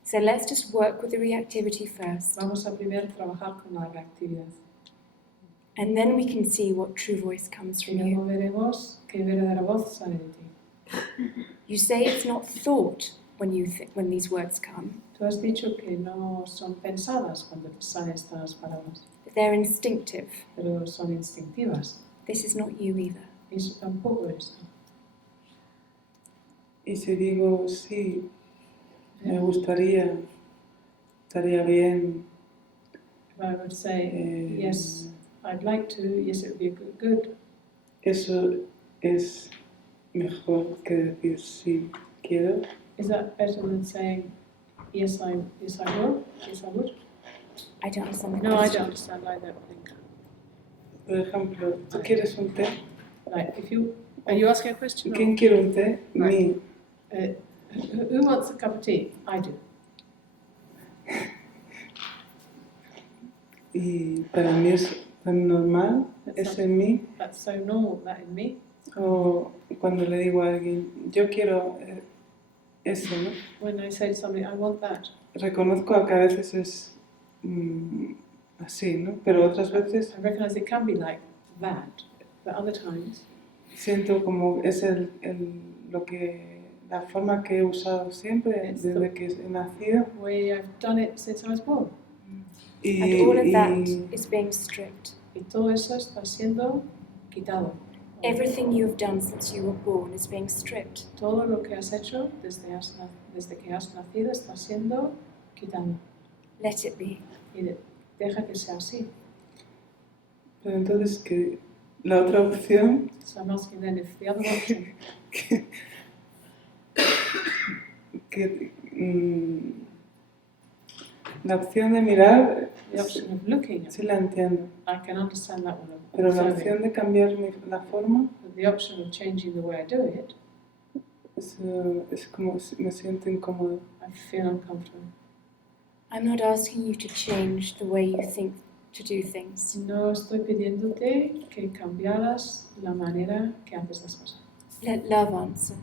So let's just work with the reactivity first. Vamos a primero trabajar con la reactividad. And then we can see what true voice comes Y from luego you. veremos qué verdadera voz sale de ti. You say it's not thought when these words come, Tú has dicho que no son pensadas cuando te salen estas palabras, but they're instinctive. pero son instintivas. This is not you either. Eso tampoco es. Y si digo sí, me gustaría, estaría bien, If I would say, Eh, yes, I'd like to, yes, it would be good. Eso es mejor que decir sí quiero. Is that better than saying, yes, I will, yes, I would? I don't understand the No, I question. don't understand either. Olenka. Por ejemplo, ¿tú quieres un té? Like, if you, are you asking a question? Or, ¿Quién quiere un té? Right. Me. Who wants a cup of tea? I do. Y para mí es tan normal ese mí. That's so normal, that in me. O cuando le digo a alguien, yo quiero eso, ¿no? When I say to somebody, I want that. Reconozco que a veces es así, ¿no? Pero otras veces I recognize it can be like that, but other times siento como es la forma que he usado siempre desde que he nacido. the way I've done it since I was born. And all of that is being stripped. Y todo eso está siendo quitado. Everything you've done since you were born is being stripped. Todo lo que has hecho desde que has nacido está siendo quitado. Let it be. Y deja que sea así. Pero entonces que la otra opción So I'm asking then if the other option, la opción de mirar the option of looking at sí la entiendo, I can understand that one. pero la observing. opción de cambiar la forma But the option of changing the way I do it, es como me siento incómodo. I feel uncomfortable. I'm not asking you to change the way you think to do things. No estoy pidiéndote que cambiaras la manera que haces las cosas. Let love answer.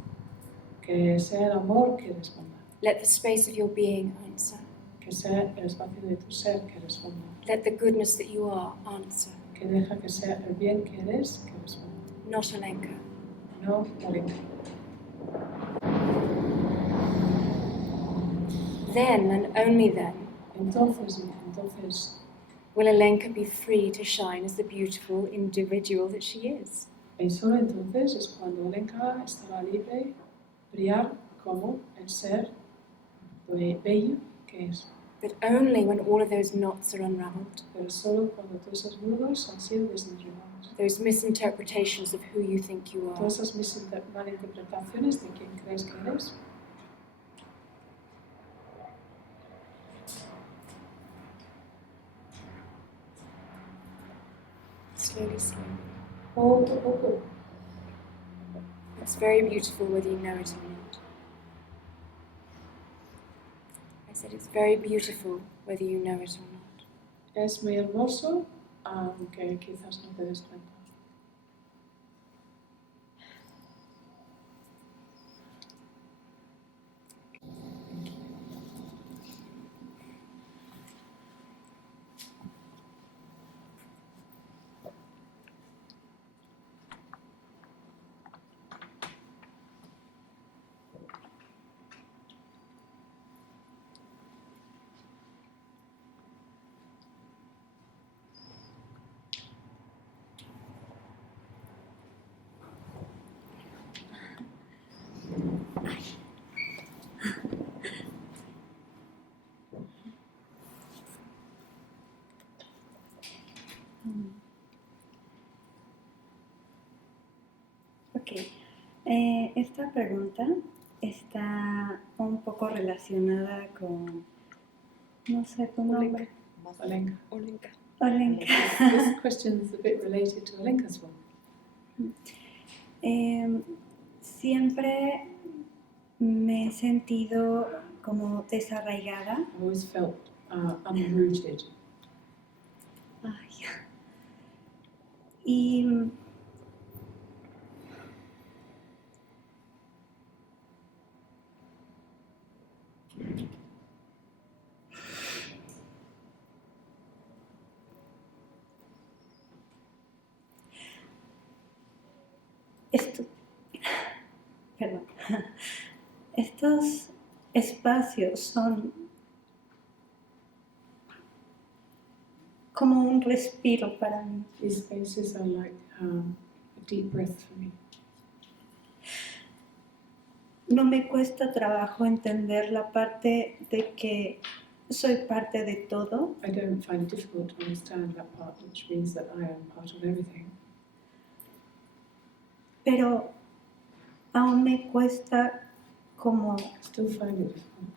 Que sea el amor que responda. Let the space of your being answer. Que sea el espacio de tu ser que responda. Let the goodness that you are answer. Que deja que sea el bien que eres que responda. Not Alenka. No Olenka. Then and only then Entonces will Alenka be free to shine as the beautiful individual that she is. y solo entonces es cuando Olenka estará libre de brillar como el ser bello que es. But only when all of those knots are unraveled. Pero solo cuando todos esos nudos han sido desenredados. Those misinterpretations of who you think you are. Todas esas malinterpretaciones de quién crees que eres. Slowly, slowly. Poco a poco. It's very beautiful whether you know it or not. I said it's very beautiful whether you know it or not. Es muy hermoso, aunque quizás no te des cuenta. Ok, esta pregunta está un poco relacionada con, no sé tu nombre. Olenka. Olenka. This question is a bit related to Olenka's one. Siempre me he sentido como desarraigada. I always felt unrooted. Ay. Y estos espacios son como un respiro para mí. These spaces are like a deep breath for me. No me cuesta trabajo entender la parte de que soy parte de todo, I don't find it difficult to understand that part, which means that I am part of everything. pero aún me cuesta como, I still find it difficult.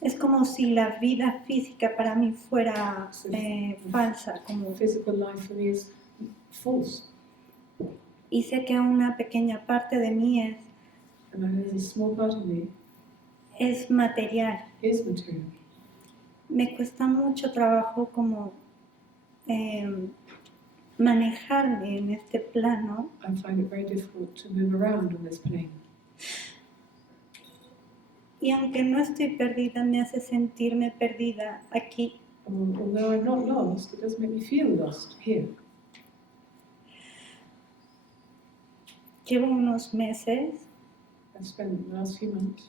es como si la vida física para mí fuera falsa, como, Physical life for me is false. y sé que una pequeña parte de mí And there's a small part of me es material. is material. Me cuesta mucho trabajo como manejarme en este plano I find it very difficult to move around on this plane. y aunque no estoy perdida, me hace sentirme perdida aquí. Although I'm not lost, it does make me feel lost here. Llevo unos meses I've spent the last few months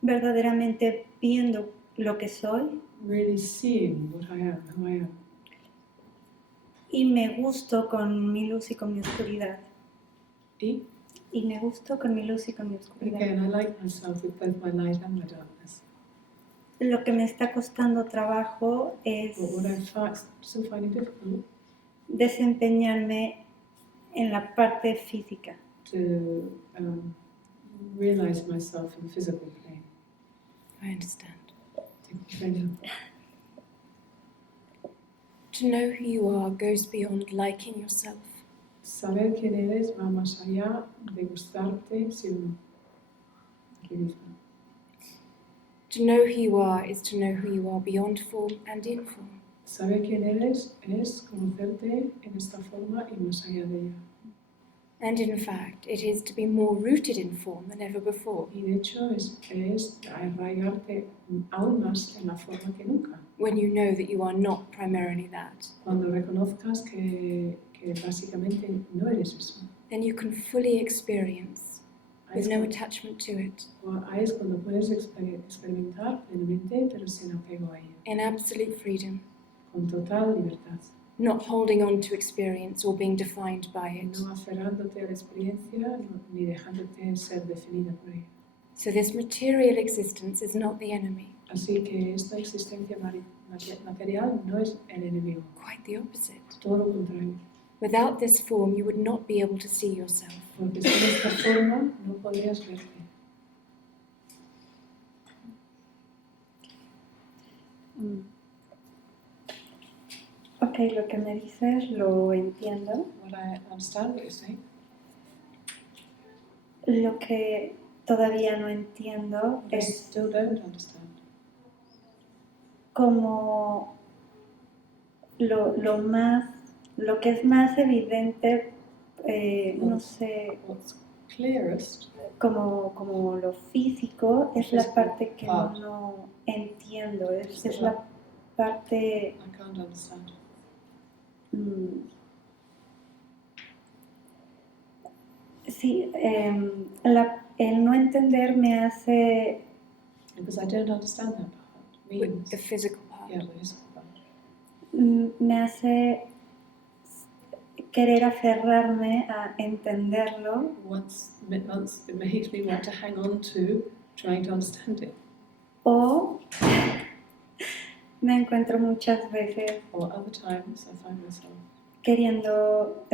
verdaderamente viendo lo que soy really seeing what I am, who I am. y me gusto con mi luz y con mi oscuridad. Y Y me gusto con mi luz y con mi oscuridad. again, I like myself with both my light and my darkness. Lo que me está costando trabajo es But what I still find it difficult desempeñarme en la parte física. to realize myself in the physical plane. I understand. Thank you very much. To know who you are goes beyond liking yourself. Saber quién eres va más allá de gustarte sino aquí mismo. To know who you are is to know who you are beyond form and in form. Saber quién eres es conocerte en esta forma y más allá de ella. And in fact, it is to be more rooted in form than ever before. Y de hecho es arraigarte aún más en la forma que nunca. When you know that you are not primarily that, Cuando reconozcas que básicamente no eres eso. then you can fully experience Ahí with es, no cuando, attachment to it, ahí es cuando puedes experimentar plenamente, pero sin apego a ello. in absolute freedom, Con total libertad. not holding on to experience or being defined by it. No aferrándote a la experiencia ni dejándote ser definida por ella. So this material existence is not the enemy, Así que esta existencia material no es el enemigo, quite the opposite. todo lo contrario. Without this form, you would not be able to see yourself. Porque sin esta forma no podrías verte. Ok, lo que me dices lo entiendo. What I understand what you're saying. Lo que todavía no entiendo What I es still don't understand. como lo que es más evidente, no sé, What's clearest como lo físico, es la parte que Ah. no entiendo, es la parte... I can't understand. Sí, el no entender me hace Because I don't understand that part. With Means, the physical part. yeah, the physical part. me hace querer aferrarme a entenderlo Once it makes me want to hang on to trying to understand it. o me encuentro muchas veces Or other times I find myself queriendo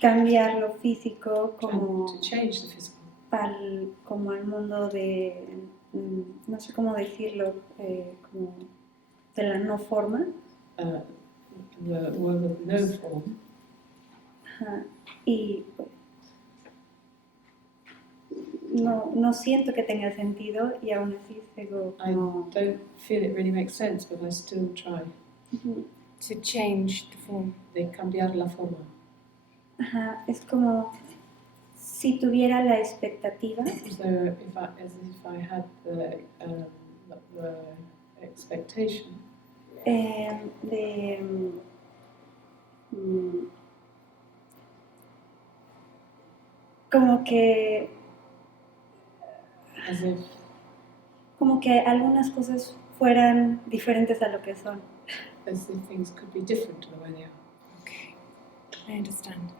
cambiar lo físico trying como to change the physical. como al mundo de, no sé cómo decirlo, como de la no forma. The world of no form. Ajá. Y pues, no siento que tenga sentido y aún así sigo I como... don't feel it really makes sense, but I still try. Ujú. To change the form. De cambiar la forma. Ajá, es como si tuviera la expectativa So as if I had the expectation de como que as if algunas cosas fueran diferentes a lo que son. things could be different to the way they are. Okay, I understand.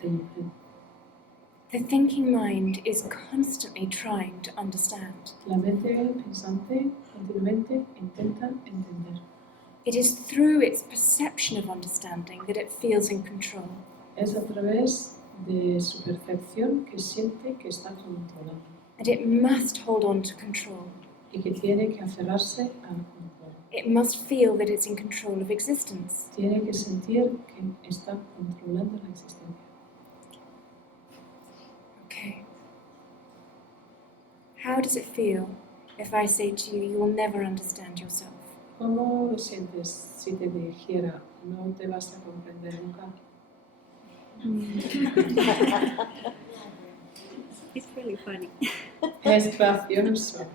Then The thinking mind is constantly trying to understand. La mente pensante continuamente intenta entender. It is through its perception of understanding that it feels in control. Es a través de su percepción que siente que está controlando And it must hold on to control. y que tiene que aferrarse al control. It must feel that it's in control of existence. Tiene que sentir que está controlando la existencia. Okay. How does it feel if I say to you, you will never understand yourself? ¿Cómo lo sientes si te dijera no te vas a comprender nunca? It's really funny. Es gracioso.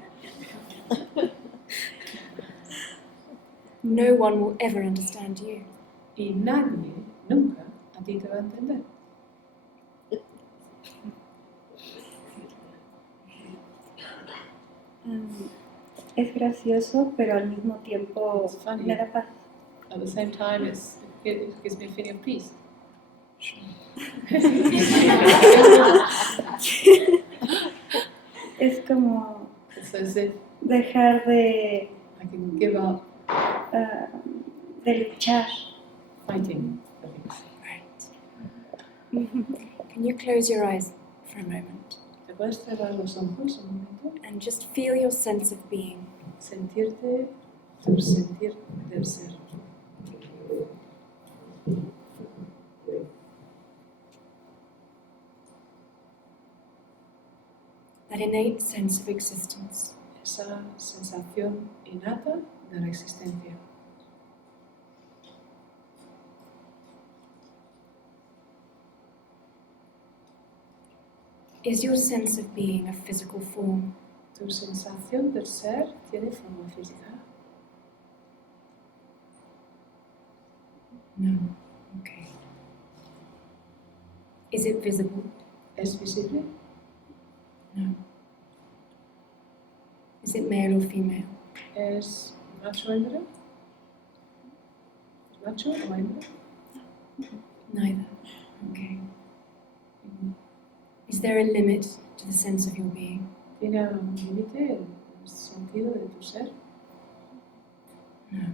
No one will ever understand you. Y nadie nunca a ti te va a entender. Es gracioso, pero al mismo tiempo It's funny. me da paz. At the same time, it gives me a feeling of peace. Es como It's as if dejar de, I can give up de luchar. fighting for things. Right. Can you close your eyes for a moment ¿Te puedes cerrar los ojos un momento? and just feel your sense of being? Sentirte, tu sentir del ser. That innate sense of existence. Esa sensación innata de la existencia. Is your sense of being a physical form? Tu sensación del ser tiene forma física. No. Okay. Is it visible? ¿Es visible? No. Is it male or female? ¿Es macho o hembra? ¿Es macho o hembra? Neither. Okay. Is there a limit to the sense of your being? ¿Tiene un límite el sentido de tu ser? No.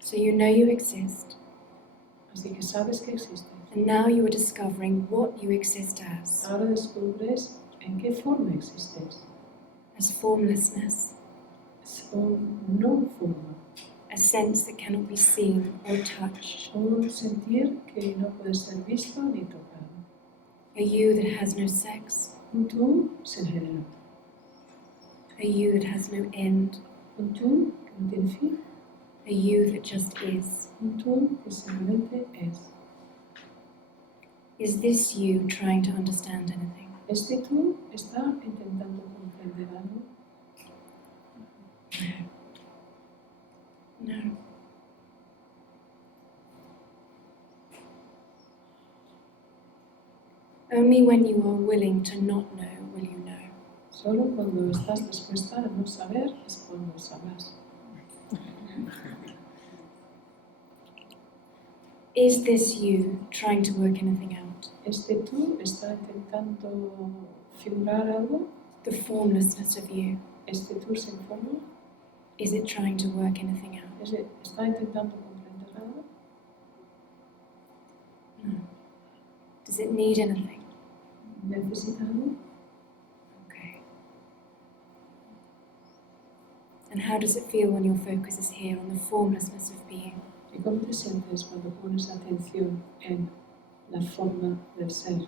So you know you exist, Así que sabes que existes. and now you are discovering what you exist as Ahora descubres en qué forma existes. formlessness, Es un no forma, a sense that cannot be seen or touched, un sentir que no puede ser visto ni tocado. a you that has no sex, Un tú sin género, a you that has no end, un tú que no tiene fin, a you that just is. un tú que simplemente es. Is this you trying to understand anything? Este tú está intentando comprender algo. No. Only when you are willing to not know will you know. Solo cuando estás dispuesta a no saber es cuando sabrás. Is this you trying to work anything out? Este tú está intentando figurar algo. The formlessness of you, Este tú sin forma. is it trying to work anything out? ¿Está intentando comprender algo? No. Does it need anything? ¿Necesita algo? Okay. And how does it feel when your focus is here on the formlessness of being? ¿Y cómo te sientes cuando pones atención en la forma del ser?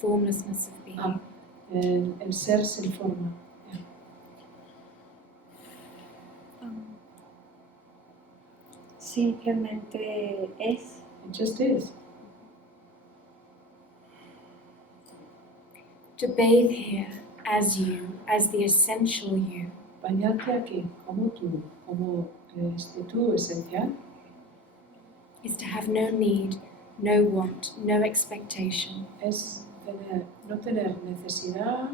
Formlessness of being. El ser sin forma. Simplemente es. It just is. To bathe here as you, as the essential you, Bañarte aquí como tú, como este tú esencial, is to have no need, no want, no expectation, es no tener necesidad,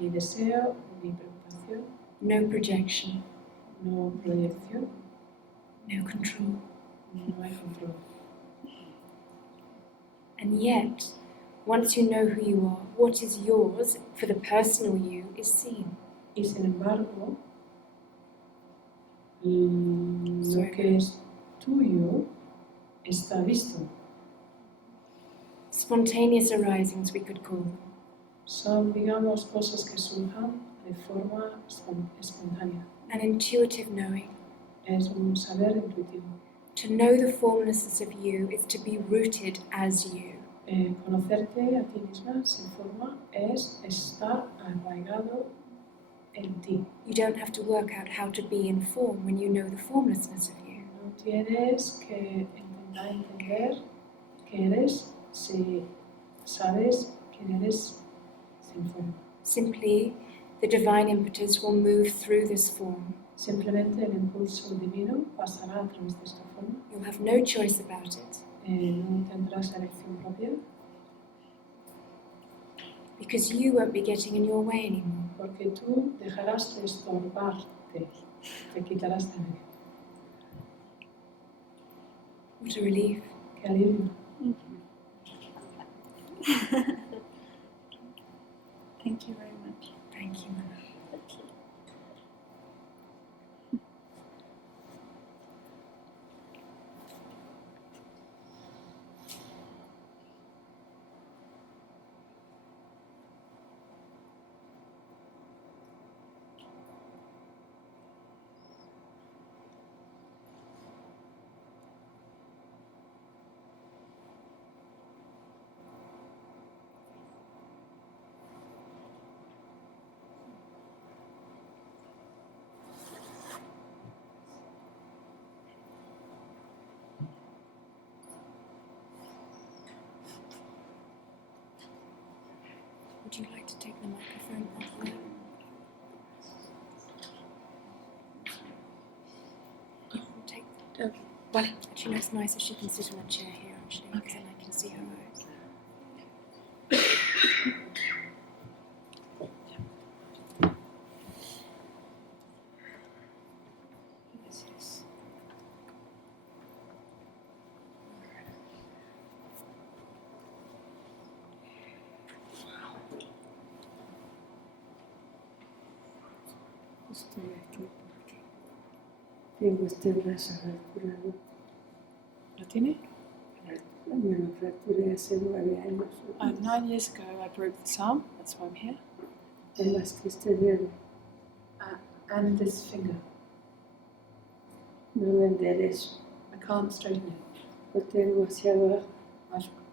ni deseo, ni preocupación, no projection, no proyección, no control. no hay control. And yet, once you know who you are, what is yours for the personal you is seen. Y sin embargo, lo que es tuyo está visto. Spontaneous arisings, we could call them. Son, digamos, cosas que surjan de forma espontánea. An intuitive knowing. Es un saber intuitivo. To know the formlessness of you is to be rooted as you. Conocerte a ti misma sin forma es estar arraigado en ti. You don't have to work out how to be in form when you know the formlessness of you. No tienes que intentar entender qué eres si sabes quién eres sin forma. Simply, the divine impetus will move through this form. Simplemente el impulso divino pasará a través de esta forma. You'll have no choice about it. No tendrás elección propia Because you won't be getting in your way anymore. porque tú dejarás de estorbarte, te quitarás de medio. What a relief. Qué alivio. Thank you very much. Thank you, Mama. Would you like to take the microphone off there? Take the... Well, actually, no, it's nice if she can sit on a chair here, actually, because then I can see her eyes. Estoy aquí porque tengo este brazo fracturado. ¿Lo tiene? Me lo fracturé hace 9 años. 9 years ago I broke this arm, that's why I'm here. Además que este dedo And this finger, no lo enderezo, I can't straighten it. lo tengo hacia abajo,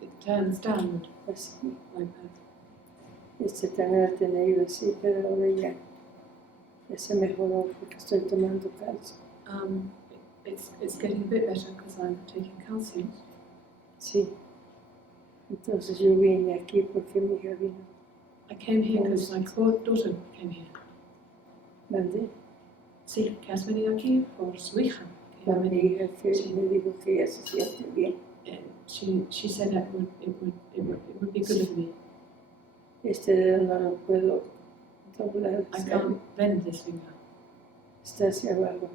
It turns downward así. like that. Este también lo tenía yo así, pero ahora ya se mejoró porque estoy tomando calcio. It's getting a bit better because I'm taking calcium. Sí. Entonces yo vine aquí porque mi hija vino. I came here because my daughter came here. ¿Mandé? Sí, que has venido aquí por su hija. A mi hija que me dijo que ella se siente bien. She said that it would be good for me. Este dedo no lo puedo doblar. I can't bend this finger. Está hacia abajo.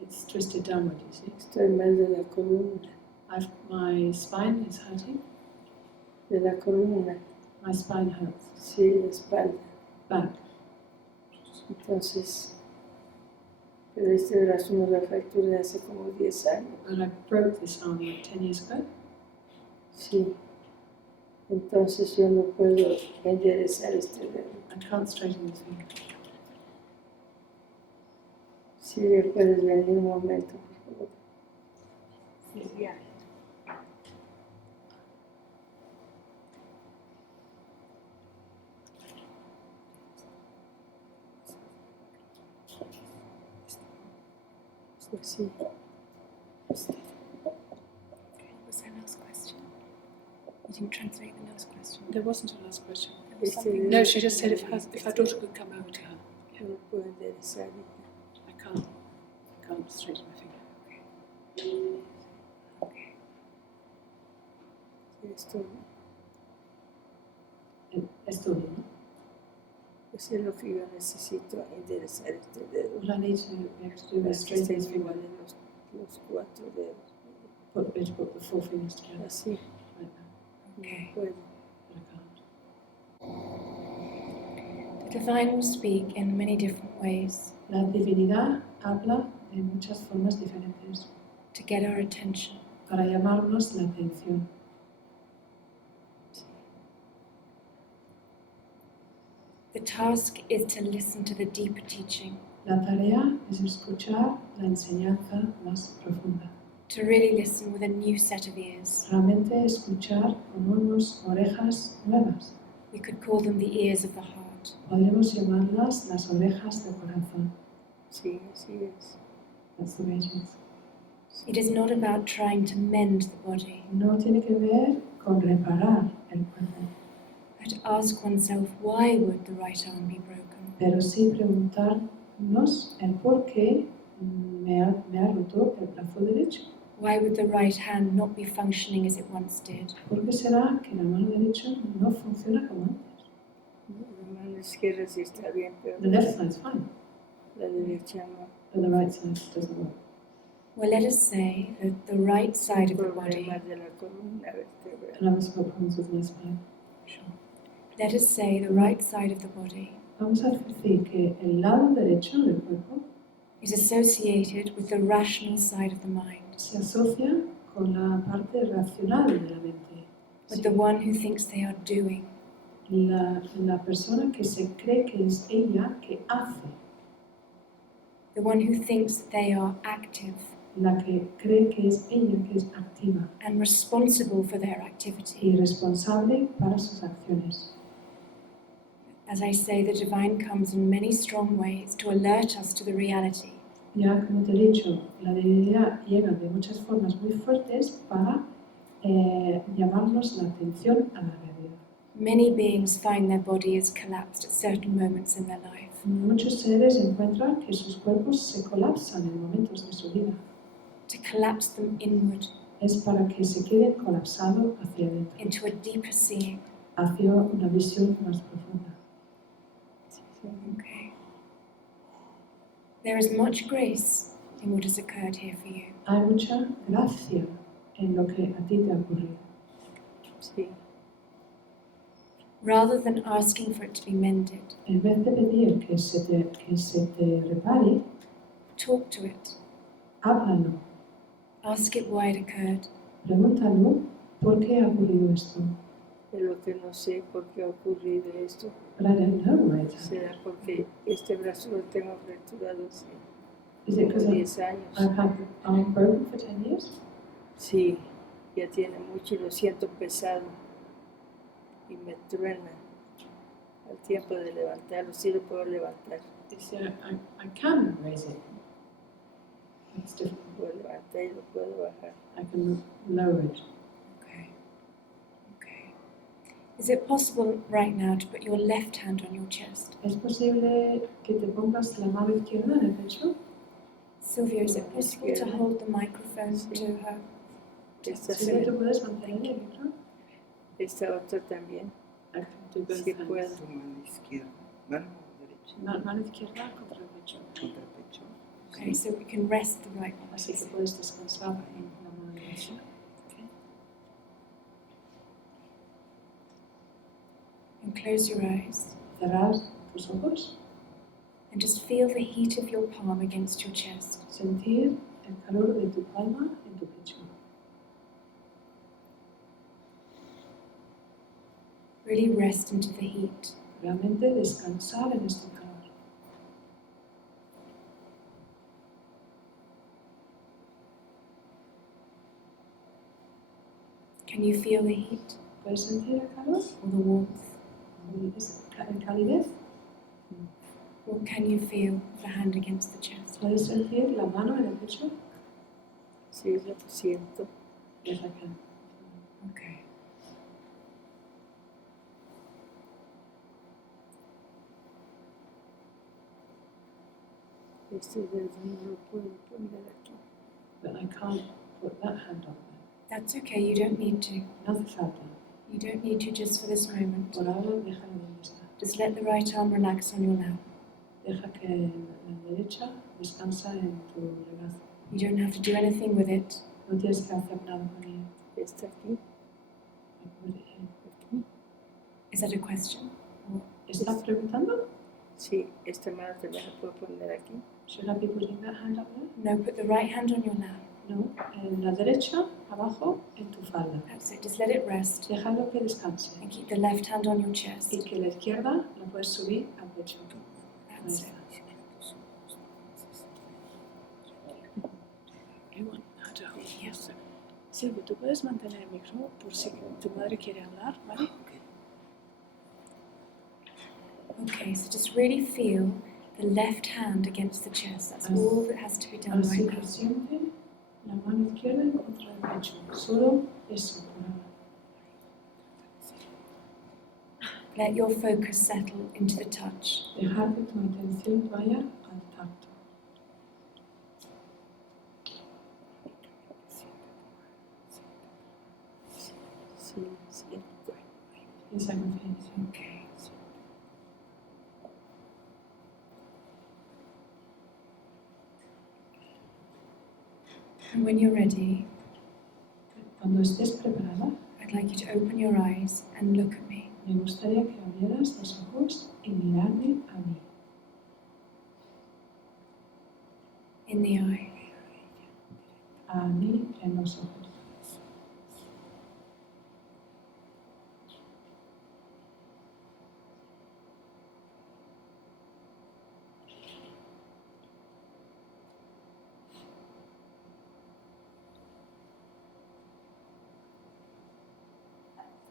It's twisted downward, you see. Estoy mal de la columna. My spine is hurting. De la columna. My spine hurts. Sí, la espalda. Back. Entonces, pero este brazo me lo fracturé hace como 10 años. And I broke this arm like 10 years ago. Sí. Entonces yo no puedo enderezar este dedo. I can't straighten this finger. Si me puedes venir un momento, por favor. Yeah. Sí. What was her last question? You didn't translate the last question. There wasn't a last question. There was Este something. No, she just said if her daughter could come over to her. No puedo enderezar. I can't straighten my finger. Esto Es todo, ¿no? pues es lo que yo necesito, enderezar este dedo. All I need to be able to do Para is que straighten estén this finger. iguales los 4 dedos. Put the 4 fingers together Así. like that. Okay. Puedo. but I can't. The divine will speak in many different ways La divinidad habla de muchas formas diferentes to get our attention. para llamarnos la atención. The task is to listen to the deeper teaching, La tarea es escuchar la enseñanza más profunda. to really listen with a new set of ears. Realmente escuchar con unas orejas nuevas. We could call them the ears of the heart. Podríamos llamarlas las orejas del corazón. Sí, así es. That's the way it is. It is not about trying to mend the body, No tiene que ver con reparar el cuerpo, but to ask oneself, why would the right arm be broken? pero sí preguntarnos el por qué me ha roto el brazo derecho. Why would the right hand not be functioning as it once did? ¿Por qué será que la mano derecha no funciona como antes? La mano izquierda sí está bien, pero The left side's fine, la derecha no. but the right side doesn't work. Well, let us say that the right side of the body, Problemas de la columna vertebral. And I've also got problems with my spine. let us say the right side of the body Vamos a decir que el lado derecho del cuerpo is associated with the rational side of the mind, se asocia con la parte racional de la mente. with the one who thinks they are doing, La persona que se cree que es ella que hace, the one who thinks that they are active la que cree que es ella que es activa and responsible for their activity. y responsable para sus acciones. As I say, the divine comes in many strong ways to alert us to the reality. Ya como te he dicho, la divinidad llega de muchas formas muy fuertes para llamarnos la atención a la realidad. Many beings find their body is collapsed at certain moments in their life. Muchos seres encuentran que sus cuerpos se colapsan en momentos de su vida. To collapse them inward Es para que se queden colapsados hacia adentro, into a deeper seeing. hacia una visión más profunda. Okay. There is much grace in what has occurred here for you. Hay mucha gracia en lo que a ti te ha ocurrido. Sí, Rather than asking for it to be mended, En vez de pedir que se te repare, talk to it. háblalo, Ask it why it occurred. pregúntalo por qué ha ocurrido esto. de lo que no sé por qué ha ocurrido esto. But I don't know why it's happened. Será porque este brazo lo tengo fracturado hace Is it because como I've 10 años. had the arm broken for 10 years? Sí, ya tiene mucho y lo siento pesado y me truena al tiempo de levantarlo. Sí lo puedo levantar, I can raise it. It's difficult. lo puedo levantar y lo puedo bajar. I can lower it. Okay. Okay. Is it possible right now to put your left hand on your chest? ¿Es posible que te pongas la mano izquierda en el pecho? Sylvia, is it possible to Izquierda. hold the microphone Sí. to her? Esta, ¿Sí tú puedes mantener el micro? esta otra también, I can do both sí hands. puedo. Tu mano izquierda, mano derecha, Mano izquierda contra el pecho. contra el pecho. Okay, so we can rest the right one. Así que puedes descansar en la mano derecha. And close your eyes Cerrar tus ojos, and just feel the heat of your palm against your chest. sentir el calor de tu palma en tu pecho. Really rest into the heat. Realmente descansar en este calor. Can you feel the heat ¿Puedes sentir el calor? or the warmth? ¿En calidez? Or can you feel the hand against the chest? ¿Puedes sentir la mano en el pecho? Sí, lo siento. Yes, I can. Okay. Este dedo no lo puedo poner aquí. But I can't put that hand on there. That's okay, you don't need to. No hace falta. You don't need to just for this moment. Por ahora déjalo donde está. Just let the right arm relax on your lap. Deja que la derecha descansa en tu regazo. You don't have to do anything with it. No tienes que hacer nada con ella. Está aquí. Is that a question? ¿Estás preguntando? Sí, esta mano también la puedo poner aquí. Should I be putting that hand up there? No, put the right hand on your lap. No. En la derecha, abajo, en tu falda. That's it. Just let it rest Déjalo que descanse. and keep the left hand on your chest. Y que la izquierda la puedes subir al pecho. Ahí That's it. está. Yes. Silvio, tú puedes mantener el micro por si tu madre quiere hablar, ¿vale? Okay, so just really feel the left hand against the chest. That's all that has to be done Así right que now. siente la mano izquierda en contra del pecho. Solo eso por ahora. Let your focus settle into the touch. Dejar que tu atención vaya al tacto. Sí, sí. Esa confianza. Okay. And when you're ready, Cuando estés preparada, I'd like you to open your eyes and look at me. me gustaría que abrieras los ojos y mirarme a mí. In the eye. A mí en los ojos.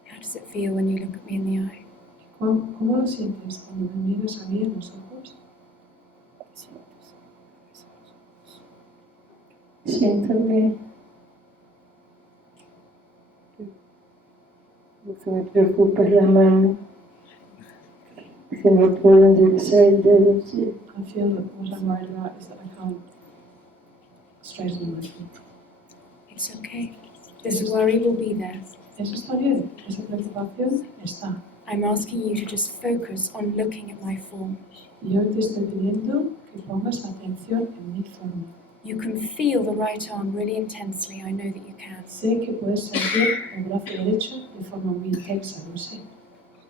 How does it feel when you look at me in the eye? ¿Cómo lo sientes cuando me miras a mí en los ojos? Siento bien. Lo que me preocupa es la mano, que no puedo enderezar el dedo. Sí. I feel that what I'm worried about is that I can't straighten my feet. It's okay. This worry will be there. Eso está bien, esa preocupación está. I'm asking you to just focus on looking at my form. Yo te estoy pidiendo que pongas atención en mi forma. You can feel the right arm really intensely. I know that you can. Sé que puedes sentir el brazo derecho de forma muy intensa, lo sé.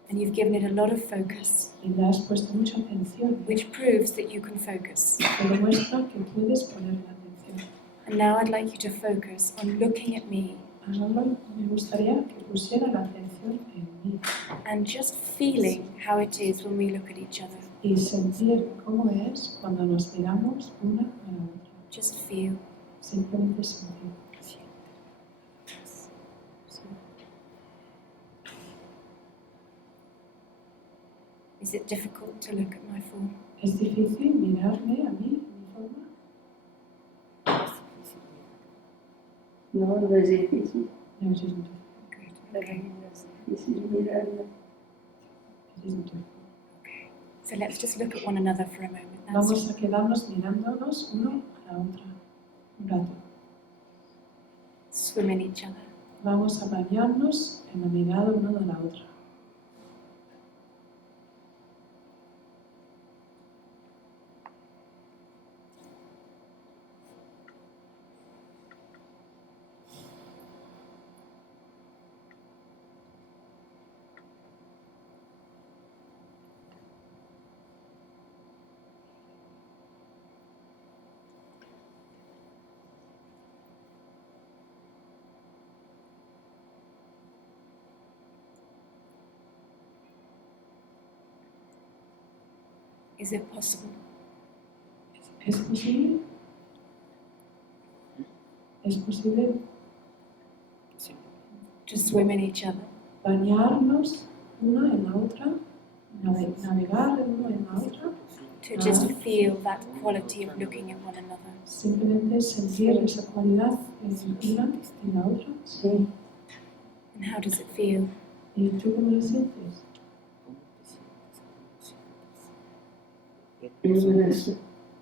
And you've given it a lot of focus, Y le has puesto mucha atención, which proves that you can focus. que demuestra que puedes poner la atención. And now I'd like you to focus on looking at me Ahora me gustaría que pusiera la atención en mí and just feeling how it is when we look at each other. y sentir cómo es cuando nos miramos una a la otra. Just feel. Simplemente sentir. Is it difficult to look at my form? ¿Es difícil mirarme a mí, mi forma? No, no es difícil. No, it isn't. Good. Okay. Es difícil mirarla. It isn't difficult. Okay. So let's just look at one another for a moment. That's Vamos a quedarnos mirándonos uno a la otra un rato. swim in each other. Vamos a bañarnos en la mirada uno de la otra. Is it possible? ¿Es posible? ¿Es posible To swim in each other. bañarnos una en la otra? Navegar de uno en la otra? To just feel that quality of looking at one another. Simplemente sentir esa cualidad en una y la otra. Sí. And how does it feel? ¿Y tú cómo lo sientes? Muy buenas.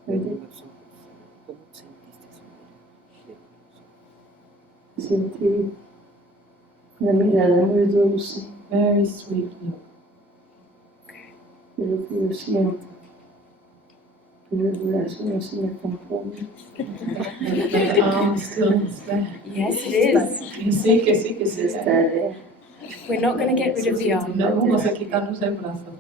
¿Cómo sentiste su mirada? Sentí una mirada muy dulce Very sweet look. de lo que yo siento. Pero el brazo no se me compone. The arm still is there. Yes, it is. Sí, que sí, que sí. Está de We're not going to get rid of the arm. No vamos a quitarnos el brazo.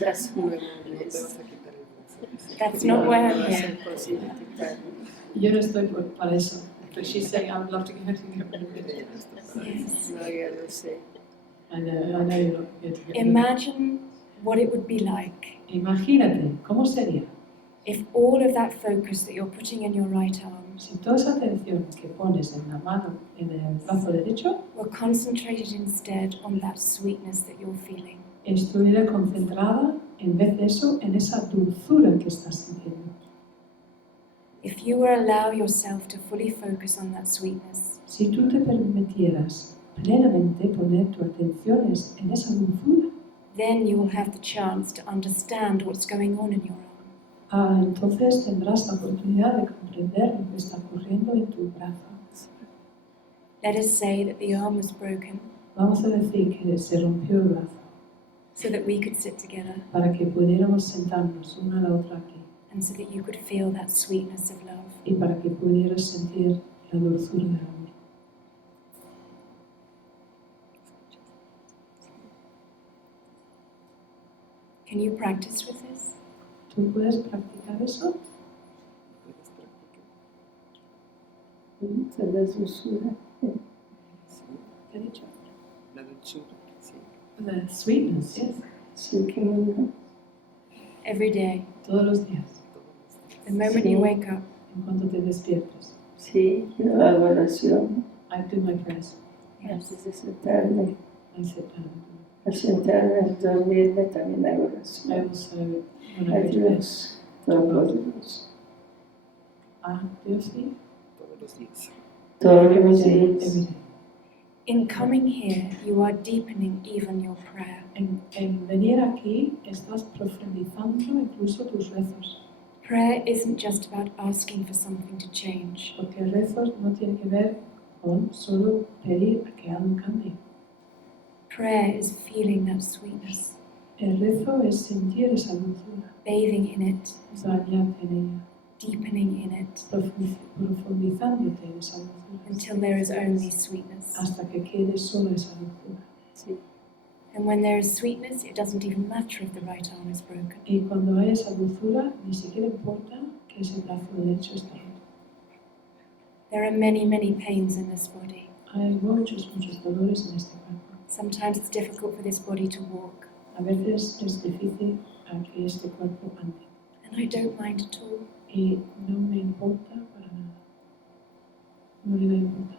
Las No te muebles. vas a quitar el brazo. That's not why I'm No va a here. ser posible quitarlo. Yo no estoy para eso. But she's saying, I would love to get rid of it. Yes. No, ya lo sé. I know you're not going to get rid of it. Imagine what it would be like Imagínate, ¿cómo sería if all of that focus that you're putting in your right arm si toda esa atención que pones en la mano, en el brazo derecho, were concentrated instead on that sweetness that you're feeling? estuviera concentrada, en vez de eso, en esa dulzura que estás sintiendo? If you were allow yourself to fully focus on that sweetness, Si tú te permitieras plenamente poner tu atención en esa dulzura, then you will have the chance to understand what's going on in your arm. entonces tendrás la oportunidad de comprender lo que está ocurriendo en tu brazo. Let us say that the arm was broken Vamos a decir que se rompió el brazo so that we could sit together para que pudiéramos sentarnos una a la otra aquí and so that you could feel that sweetness of love. y para que pudieras sentir la dulzura del amor. Can you practice with this? ¿Tú puedes practicar eso? Puedes practicar. Esa es la dulzura. Sí, ¿Qué he dicho? la dulzura. Sí. The sweetness, yes. Sí, que bueno. Every day, Todos los días, Todos los días. the moment you wake up, en cuanto te despiertes. Sí, yo hago oración I do my prayers. antes de sentarme. I sit down. Al sentarme, al dormirme también hago I oración. also, when A I go to bed, Dios, todos Dios sí, Todos los días. every los day, días. every day. in coming here, you are deepening even your prayer. En venir aquí estás profundizando incluso tus rezos, Prayer isn't just about asking for something to change. porque rezos no tiene que ver con solo pedir a que algo cambie. Prayer is feeling that sweetness, El rezo es sentir esa dulzura, bathing in it, bañarte en ella, deepening in it, profundizándote en esa dulzura, until there is only sweetness. hasta que quede solo esa dulzura. Sí, And when there is sweetness, it doesn't even matter if the right arm is broken. Y cuando hay esa dulzura, ni siquiera importa que ese brazo derecho está roto. There are many, many pains in this body. Hay muchos dolores en este cuerpo. Sometimes it's difficult for this body to walk, A veces es difícil a que este cuerpo ande. and I don't mind at all. Y no me importa para nada. No le da importancia.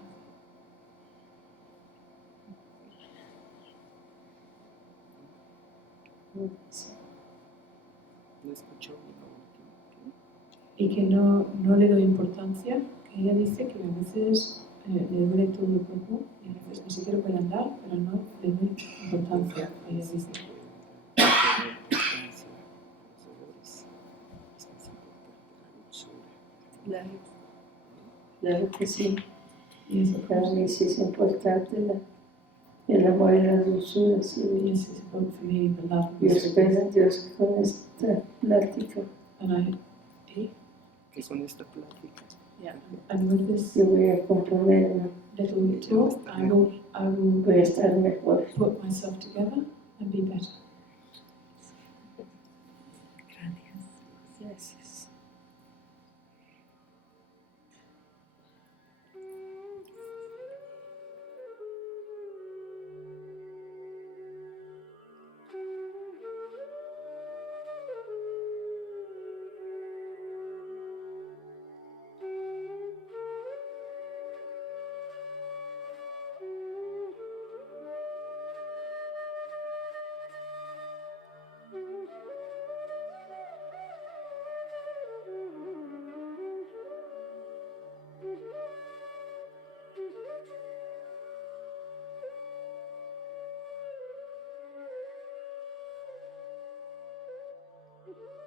No escucho lo último. Y que no le doy importancia, que ella dice que a veces le duele todo el cuerpo y a veces ni siquiera puede andar, pero no le doy importancia, ella dice. claro. Claro que sí. Y eso Para mí sí es importante el amor y la dulzura. Sí. es important for me, the love. Y espero en Dios con esta plática. ¿Qué son esta plática? And with this Yo voy a componerme, little talk, I will voy a estar mejor. put myself together and be better. Gracias. Gracias. Mm-hmm.